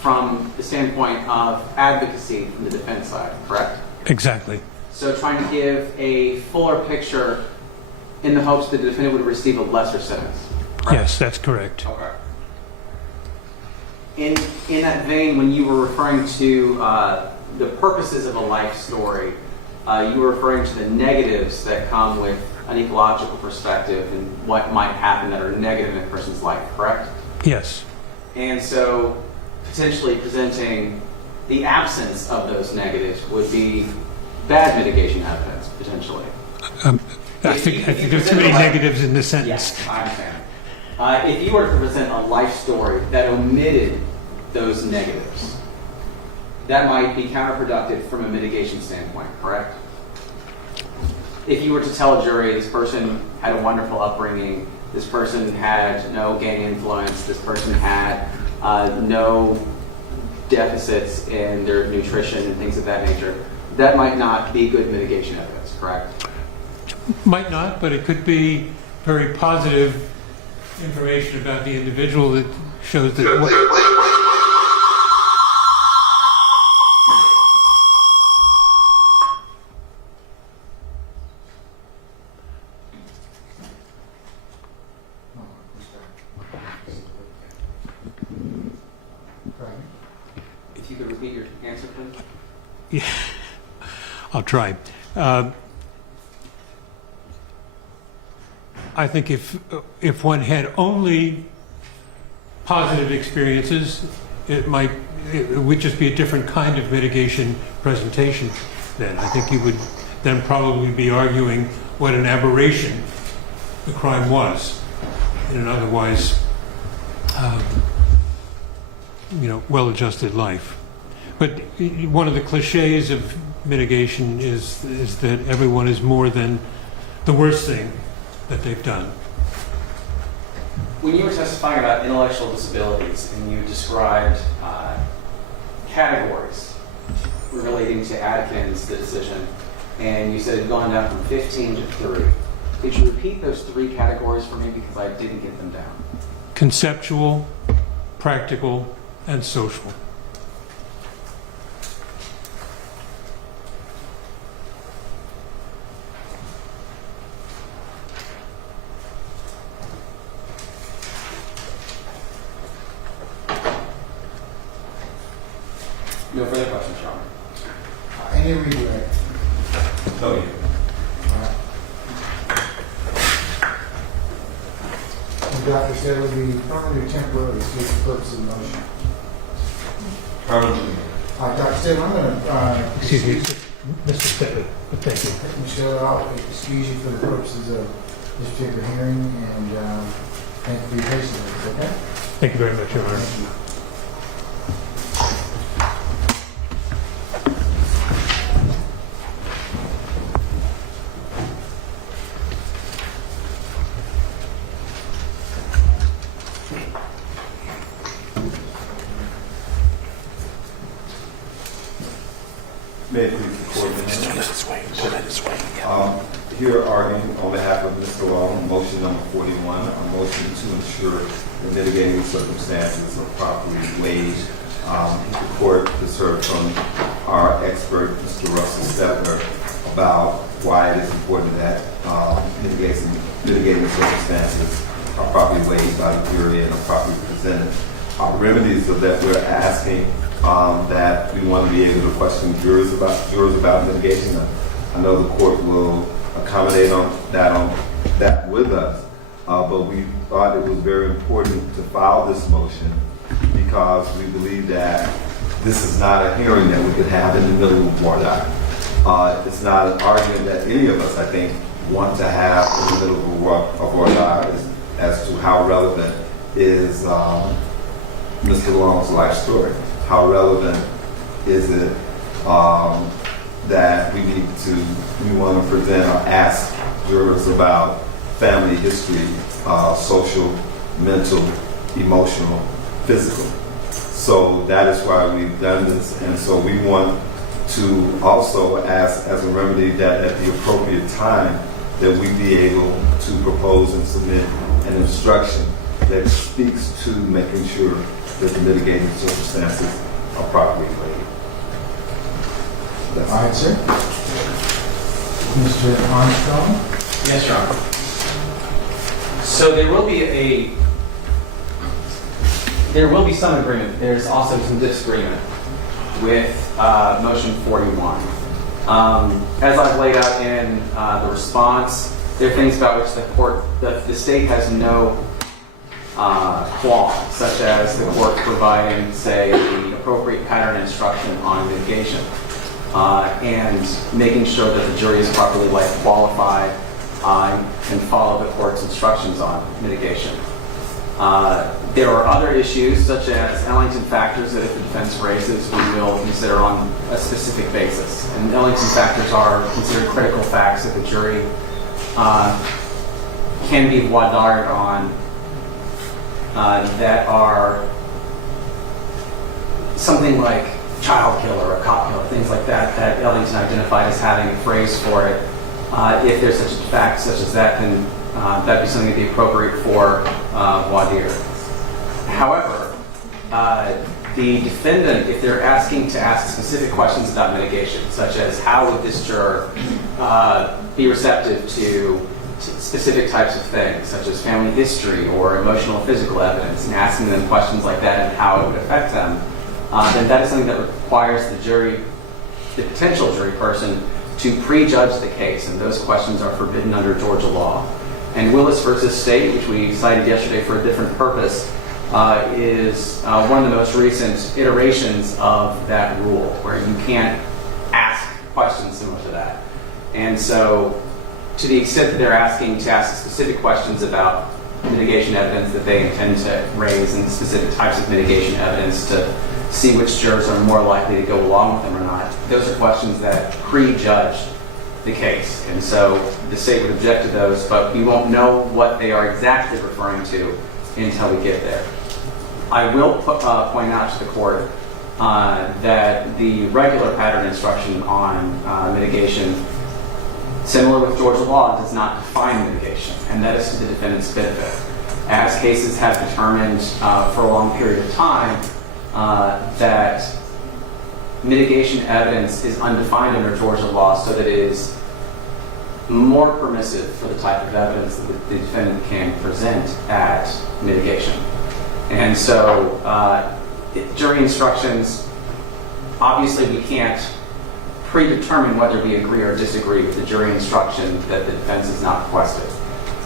from the standpoint of advocacy from the defense side, correct? exactly. So trying to give a fuller picture in the hopes that the defendant would receive a lesser sentence, correct? Yes, that's correct. Okay. In that vein, when you were referring to the purposes of a life story, you were referring to the negatives that come with an ecological perspective and what might happen that are negative in a person's life, correct? Yes, And so potentially presenting the absence of those negatives would be bad mitigation evidence, potentially. I think there's too many negatives in this sentence. Yes, I understand. If you were to present a life story that omitted those negatives, that might be counterproductive from a mitigation standpoint, correct? If you were to tell a jury this person had a wonderful upbringing, this person had no gang influence, this person had no deficits in their nutrition and things of that nature, that might not be good mitigation evidence, correct? Might not, but it could be very positive information about the individual that shows that. If you could repeat your answer, please. Yeah, I'll try. I think if one had only positive experiences, it would just be a different kind of mitigation presentation. Then I think you would then probably be arguing what an aberration the crime was in an otherwise, well-adjusted life. But one of the cliches of mitigation is that everyone is more than the worst thing that they've done. When you were testifying about intellectual disabilities and you described categories relating to Adkins, the decision, and you said it had gone down from 15 to 3. Could you repeat those 3 categories for me because I didn't get them down? Conceptual, practical, and social. No further questions, John. Any redirect? Oh, yeah. Dr. said it would be permanently or temporary for the purpose of the motion. Permanently. Dr. Stedman, I'm going to Excuse me, Mr. Steadley, but thank you. Michelle, I'll excuse you for the purposes of this particular hearing, and thank you for your patience, okay? Thank you very much, Your Honor. May it please the court. Here arguing on behalf of Mr. Long, motion number 41, a motion to ensure the mitigating circumstances are properly weighed. The court has heard from our expert, Mr. Russell Stetler, about why it is important that mitigating circumstances are properly weighed by the jury and are properly presented. Our remedies are that we're asking that we want to be able to question jurors about mitigation. I know the court will accommodate on that with us, but we thought it was very important to file this motion because we believe that this is not a hearing that we could have in the middle of war docket. It's not an argument that any of us, I think, want to have in the middle of war docket as to how relevant is Mr. Long's life story. How relevant is it that we want to present or ask jurors about family history, social, mental, emotional, physical. So that is why we've done this, and so we want to also ask as a remedy that at the appropriate time that we be able to propose and submit an instruction that speaks to making sure that the mitigating circumstances are properly weighed. All right, sir. Mr. Armstrong? Yes, Your Honor. So there will be some agreement. There's also some disagreement with motion 41. As I've laid out in the response, there are things about which the state has no qualms, such as the court providing, say, the appropriate pattern instruction on mitigation, and making sure that the jury is properly qualified and follow the court's instructions on mitigation. There are other issues, such as Ellington factors, that if the defense raises, we will consider on a specific basis. And Ellington factors are considered critical facts that the jury can be voir dire on, that are something like child killer or cop killer, things like that, that Ellington identified as having a phrase for it. If there's such a fact such as that, then that'd be something that'd be appropriate for voir dire. However, the defendant, if they're asking to ask specific questions about mitigation, such as how would this juror be receptive to specific types of things, such as family history or emotional physical evidence, and asking them questions like that and how it would affect them, then that is something that requires the potential jury person to prejudge the case, and those questions are forbidden under Georgia law. And Willis versus State, which we cited yesterday for a different purpose, is one of the most recent iterations of that rule, where you can't ask questions similar to that. And so, to the extent that they're asking to ask specific questions about mitigation evidence that they intend to raise, and specific types of mitigation evidence to see which jurors are more likely to go along with them or not, those are questions that prejudge the case. And so the state would object to those, but we won't know what they are exactly referring to until we get there. I will point out to the court that the regular pattern instruction on mitigation, similar with Georgia law, does not define mitigation, and that is to the defendant's benefit. As cases have determined for a long period of time that mitigation evidence is undefined under Georgia law, so that it is more permissive for the type of evidence that the defendant can present at mitigation. And so jury instructions, obviously we can't predetermine whether we agree or disagree with the jury instruction that the defense has not requested.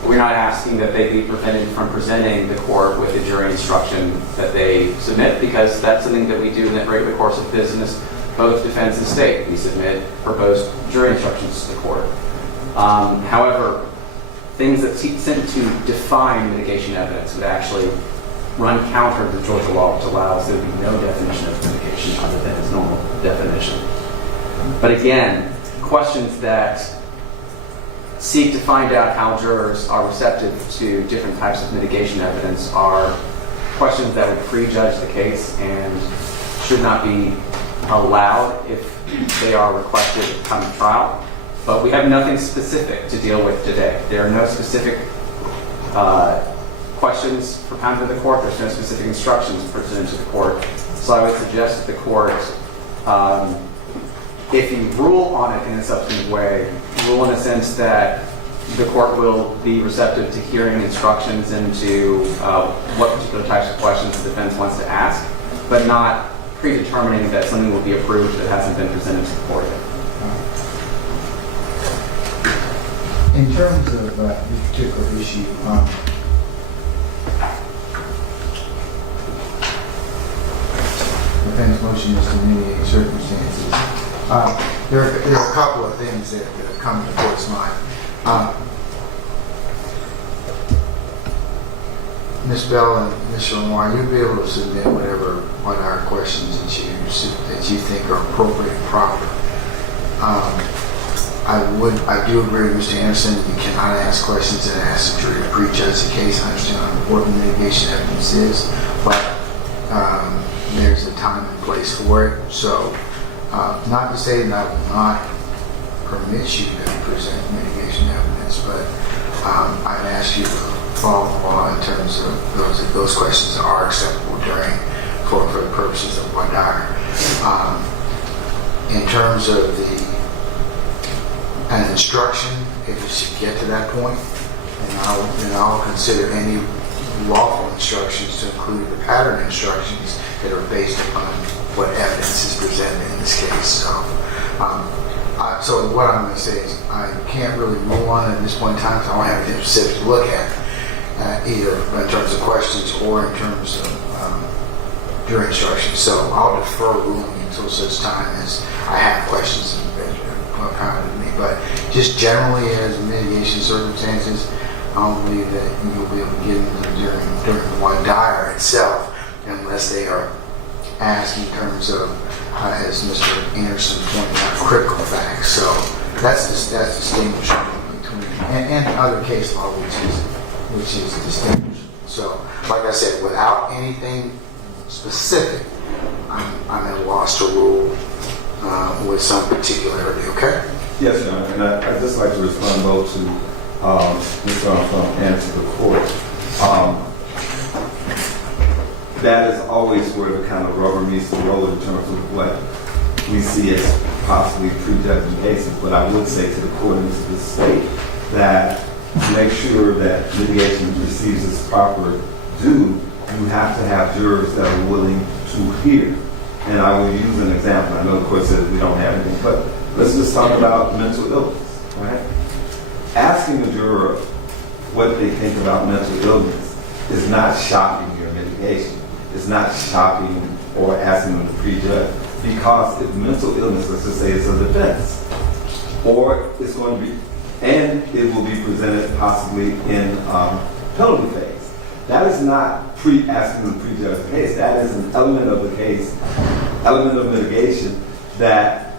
We're not asking that they be prevented from presenting the court with a jury instruction that they submit, because that's something that we do in the regular course of business, both defense and state. We submit proposed jury instructions to the court. However, things that seek to define mitigation evidence would actually run counter to Georgia law, which allows there to be no definition of mitigation other than its normal definition. But again, questions that seek to find out how jurors are receptive to different types of mitigation evidence are questions that would prejudge the case and should not be allowed if they are requested at the time of trial. But we have nothing specific to deal with today. There are no specific questions propounded to the court. There's no specific instructions presented to the court. So I would suggest that the court if you rule on it in a substantive way, rule in a sense that the court will be receptive to hearing instructions into what particular types of questions the defense wants to ask, but not predetermining that something will be approved that hasn't been presented to the court yet. In terms of this particular issue, defense motion is to mitigate circumstances. There are a couple of things that have come to the court's mind. Ms. Bell and Mr. Lamar, you'll be able to submit what are questions that you think are appropriate and proper. I do agree with Mr. Anderson. You cannot ask questions that ask the jury to prejudge the case. I understand how important mitigation evidence is, but there's a time and place for it. So, not to say that I will not permit you to present mitigation evidence, but I'd ask you to follow the law in terms of those questions that are acceptable for the purposes of voir dire. In terms of an instruction, if you should get to that point, and I'll consider any lawful instructions to include the pattern instructions that are based upon what evidence is presented in this case. So what I'm going to say is I can't really move on at this point in time because I don't have anything specific to look at, either in terms of questions or in terms of jury instructions. So I'll defer ruling until such time as I have questions propounded to me. But just generally as mitigation circumstances, I don't believe that you'll be able to get into during the voir dire itself unless they are asked in terms of, as Mr. Anderson pointed out, critical facts. So that's distinguishable between and other case law, which is distinguishable. So, like I said, without anything specific, I'm at a loss to rule with some particularity. Okay? Yes, Your Honor, and I'd just like to respond both to Mr. Armstrong and to the court. That is always where the kind of rubber meets the road in terms of what we see as possibly prejudging cases. But I would say to the court and to the state that to make sure that mitigation receives its proper due, you have to have jurors that are willing to hear. And I will use an example. I know the court says we don't have anything, but let's just talk about mental illness, right? Asking a juror what they think about mental illness is not shopping your mitigation. It's not shopping or asking them to prejudge. Because if mental illness, let's just say it's a defense, or it's going to be, and it will be presented possibly in penalty phase. That is not asking them to prejudge the case. That is an element of the case, element of mitigation that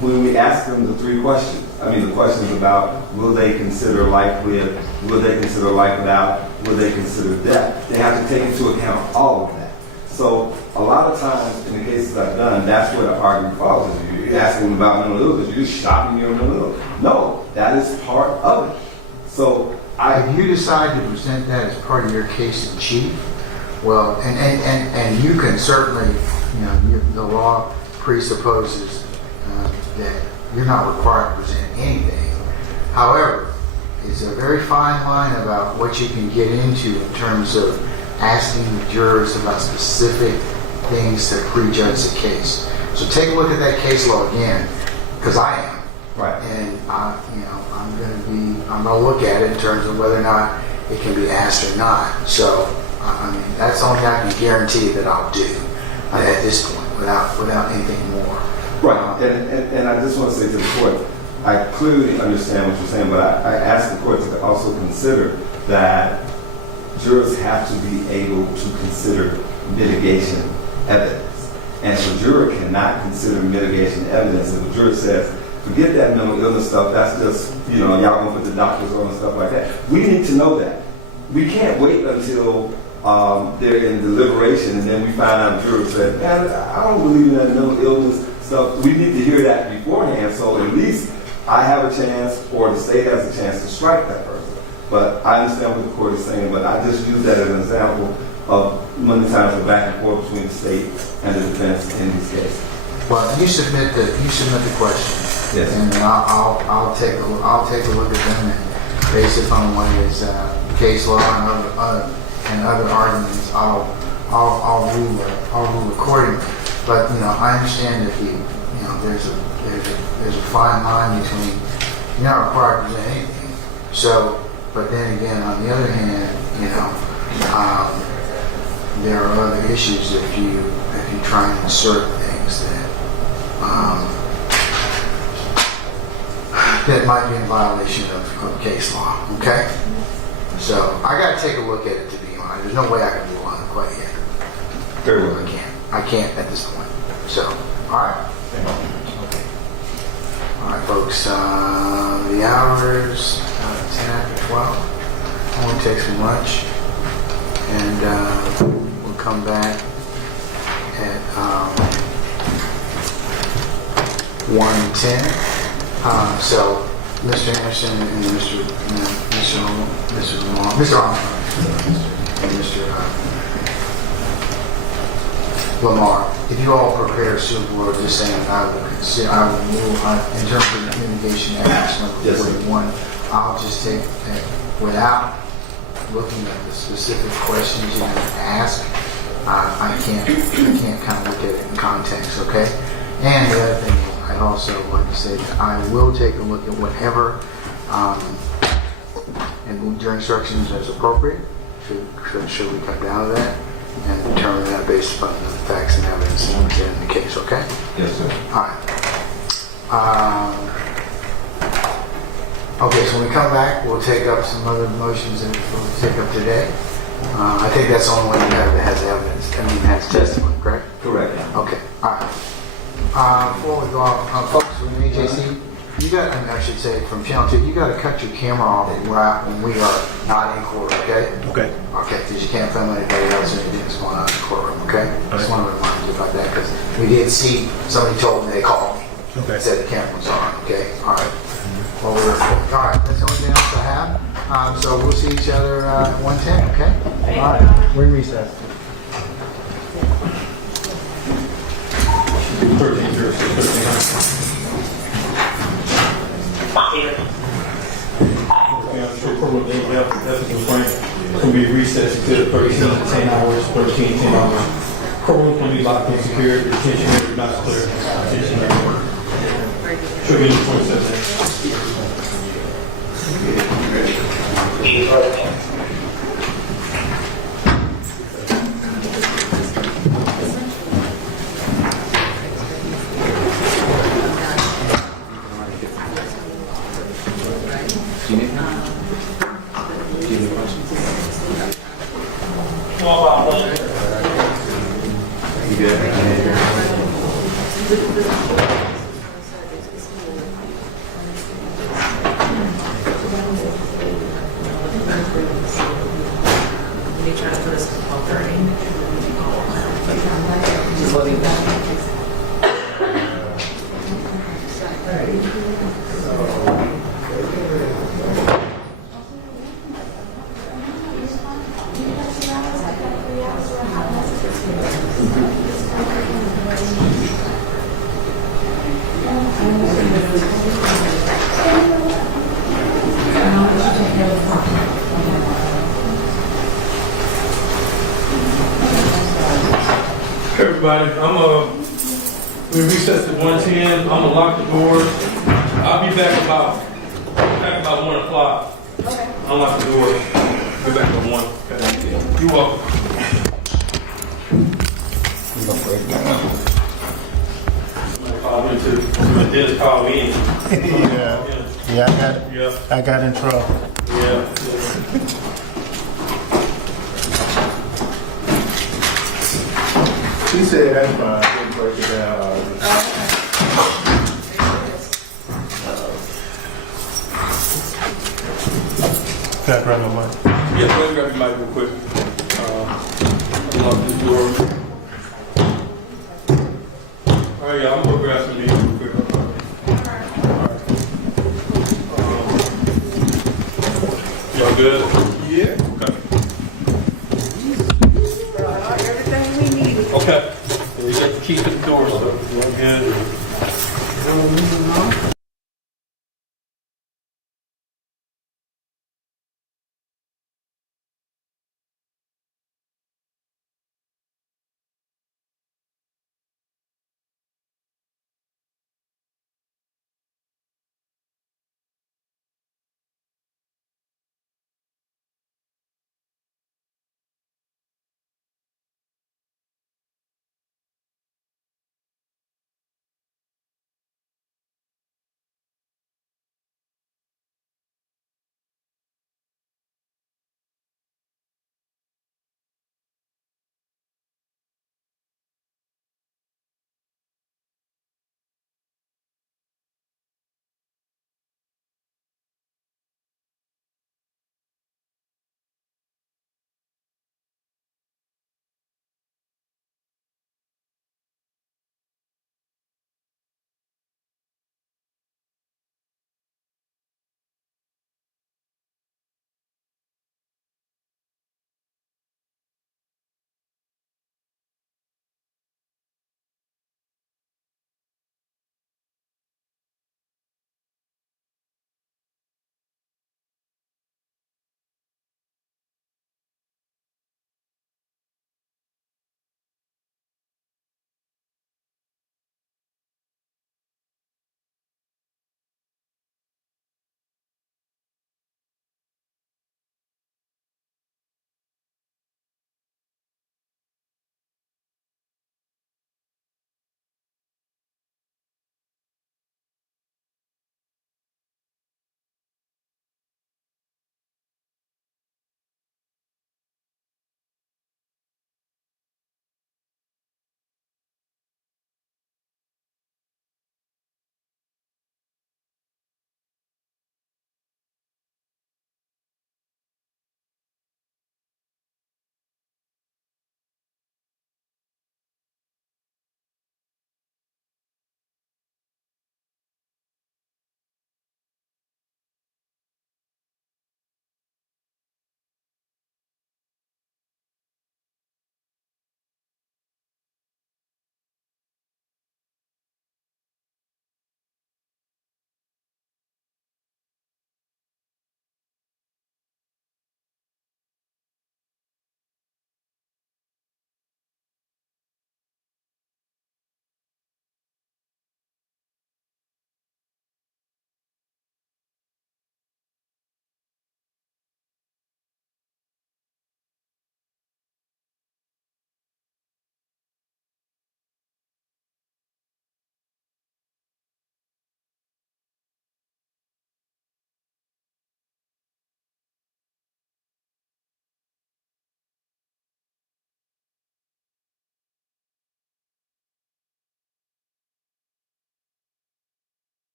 when we ask them the three questions, the questions about will they consider life with, will they consider life without, will they consider death, they have to take into account all of that. So a lot of times in the cases I've done, that's where the argument falls. You're asking them about mental illness, you're just shopping your mental illness. No, that is part of it. So if you decide to present that as part of your case in chief, well, and you can certainly, the law presupposes that you're not required to present anything. However, it's a very fine line about what you can get into in terms of asking the jurors about specific things that prejudge the case. So take a look at that case law again, because I am. right. And I'm going to look at it in terms of whether or not it can be asked or not. So, that's only I can guarantee that I'll do at this point without anything more. Right, and I just want to say to the court, I clearly understand what you're saying, but I ask the court to also consider that jurors have to be able to consider mitigation evidence. And if a juror cannot consider mitigation evidence, if a juror says, forget that mental illness stuff, that's just, y'all gonna put the doctors on and stuff like that. We need to know that. We can't wait until they're in deliberation and then we find out jurors say, man, I don't believe in that mental illness stuff. We need to hear that beforehand, so at least I have a chance or the state has a chance to strike that person. But I understand what the court is saying, but I just use that as an example of many times the back and forth between the state and the defense in these cases. Well, you submit the question. Yes. And then I'll take a look at them, and based upon what is case law and other arguments, I'll rule accordingly. But I understand that there's a fine line between you're not required to present anything. So, but then again, on the other hand, there are other issues if you try and insert things that might be in violation of case law. Okay? So I got to take a look at it, to be honest. There's no way I can move on quite yet. Very well. I can't at this point. So, all right. Okay. All right, folks. The hours 10 after 12. I'm gonna take some lunch, and we'll come back at 1:10. So, Mr. Anderson and Mr. Armstrong and Mr. Lamar, if you all prepare a super just saying I will move in terms of mitigation action number 41, I'll just take without looking at the specific questions you're going to ask. I can't kind of look at it in context, okay? And the other thing is, I'd also like to say that I will take a look at whatever and during instructions as appropriate. Should we cut down to that and determine that based upon the facts and evidence in the case, okay? Yes, sir. All right. Okay, so when we come back, we'll take up some other motions that we'll take up today. I think that's the only one you have that has evidence, has testimony, correct? Correct. Okay, all right. Before we go off, folks, from AJC, I should say from Channel 2, you got to cut your camera off when we are not in court, okay? Okay. Okay, because you can't film anybody else or anything that's going on in the courtroom, okay? I just want to remind you about that, because we did see, somebody told me, they called me. Okay. Said the camera was on, okay? All right. Well, all right, that's the only thing else I have. So we'll see each other at 1:10, okay? All right, we're in recess. 13. Will be recessed until 10 hours. Courtroom can be locked and secured. Detention area not clear. Detention area. Should be in 27. They try to put us in 12:30. Everybody, we recessed at 1:10. I'm gonna lock the doors. I'll be back about 1 o'clock. Okay. I'll lock the doors. Be back at 1. Okay. You're welcome. The dentist called me in. I got in trouble. Yeah. She said that's fine. Didn't break it down. Can I grab my mic? Yeah, go ahead and grab your mic real quick. Unlock this door. All right, y'all, I'm gonna grab some meat real quick. Y'all good? Yeah. Okay. Everything we need. Okay. Yeah, you got the key. keep it doors though. And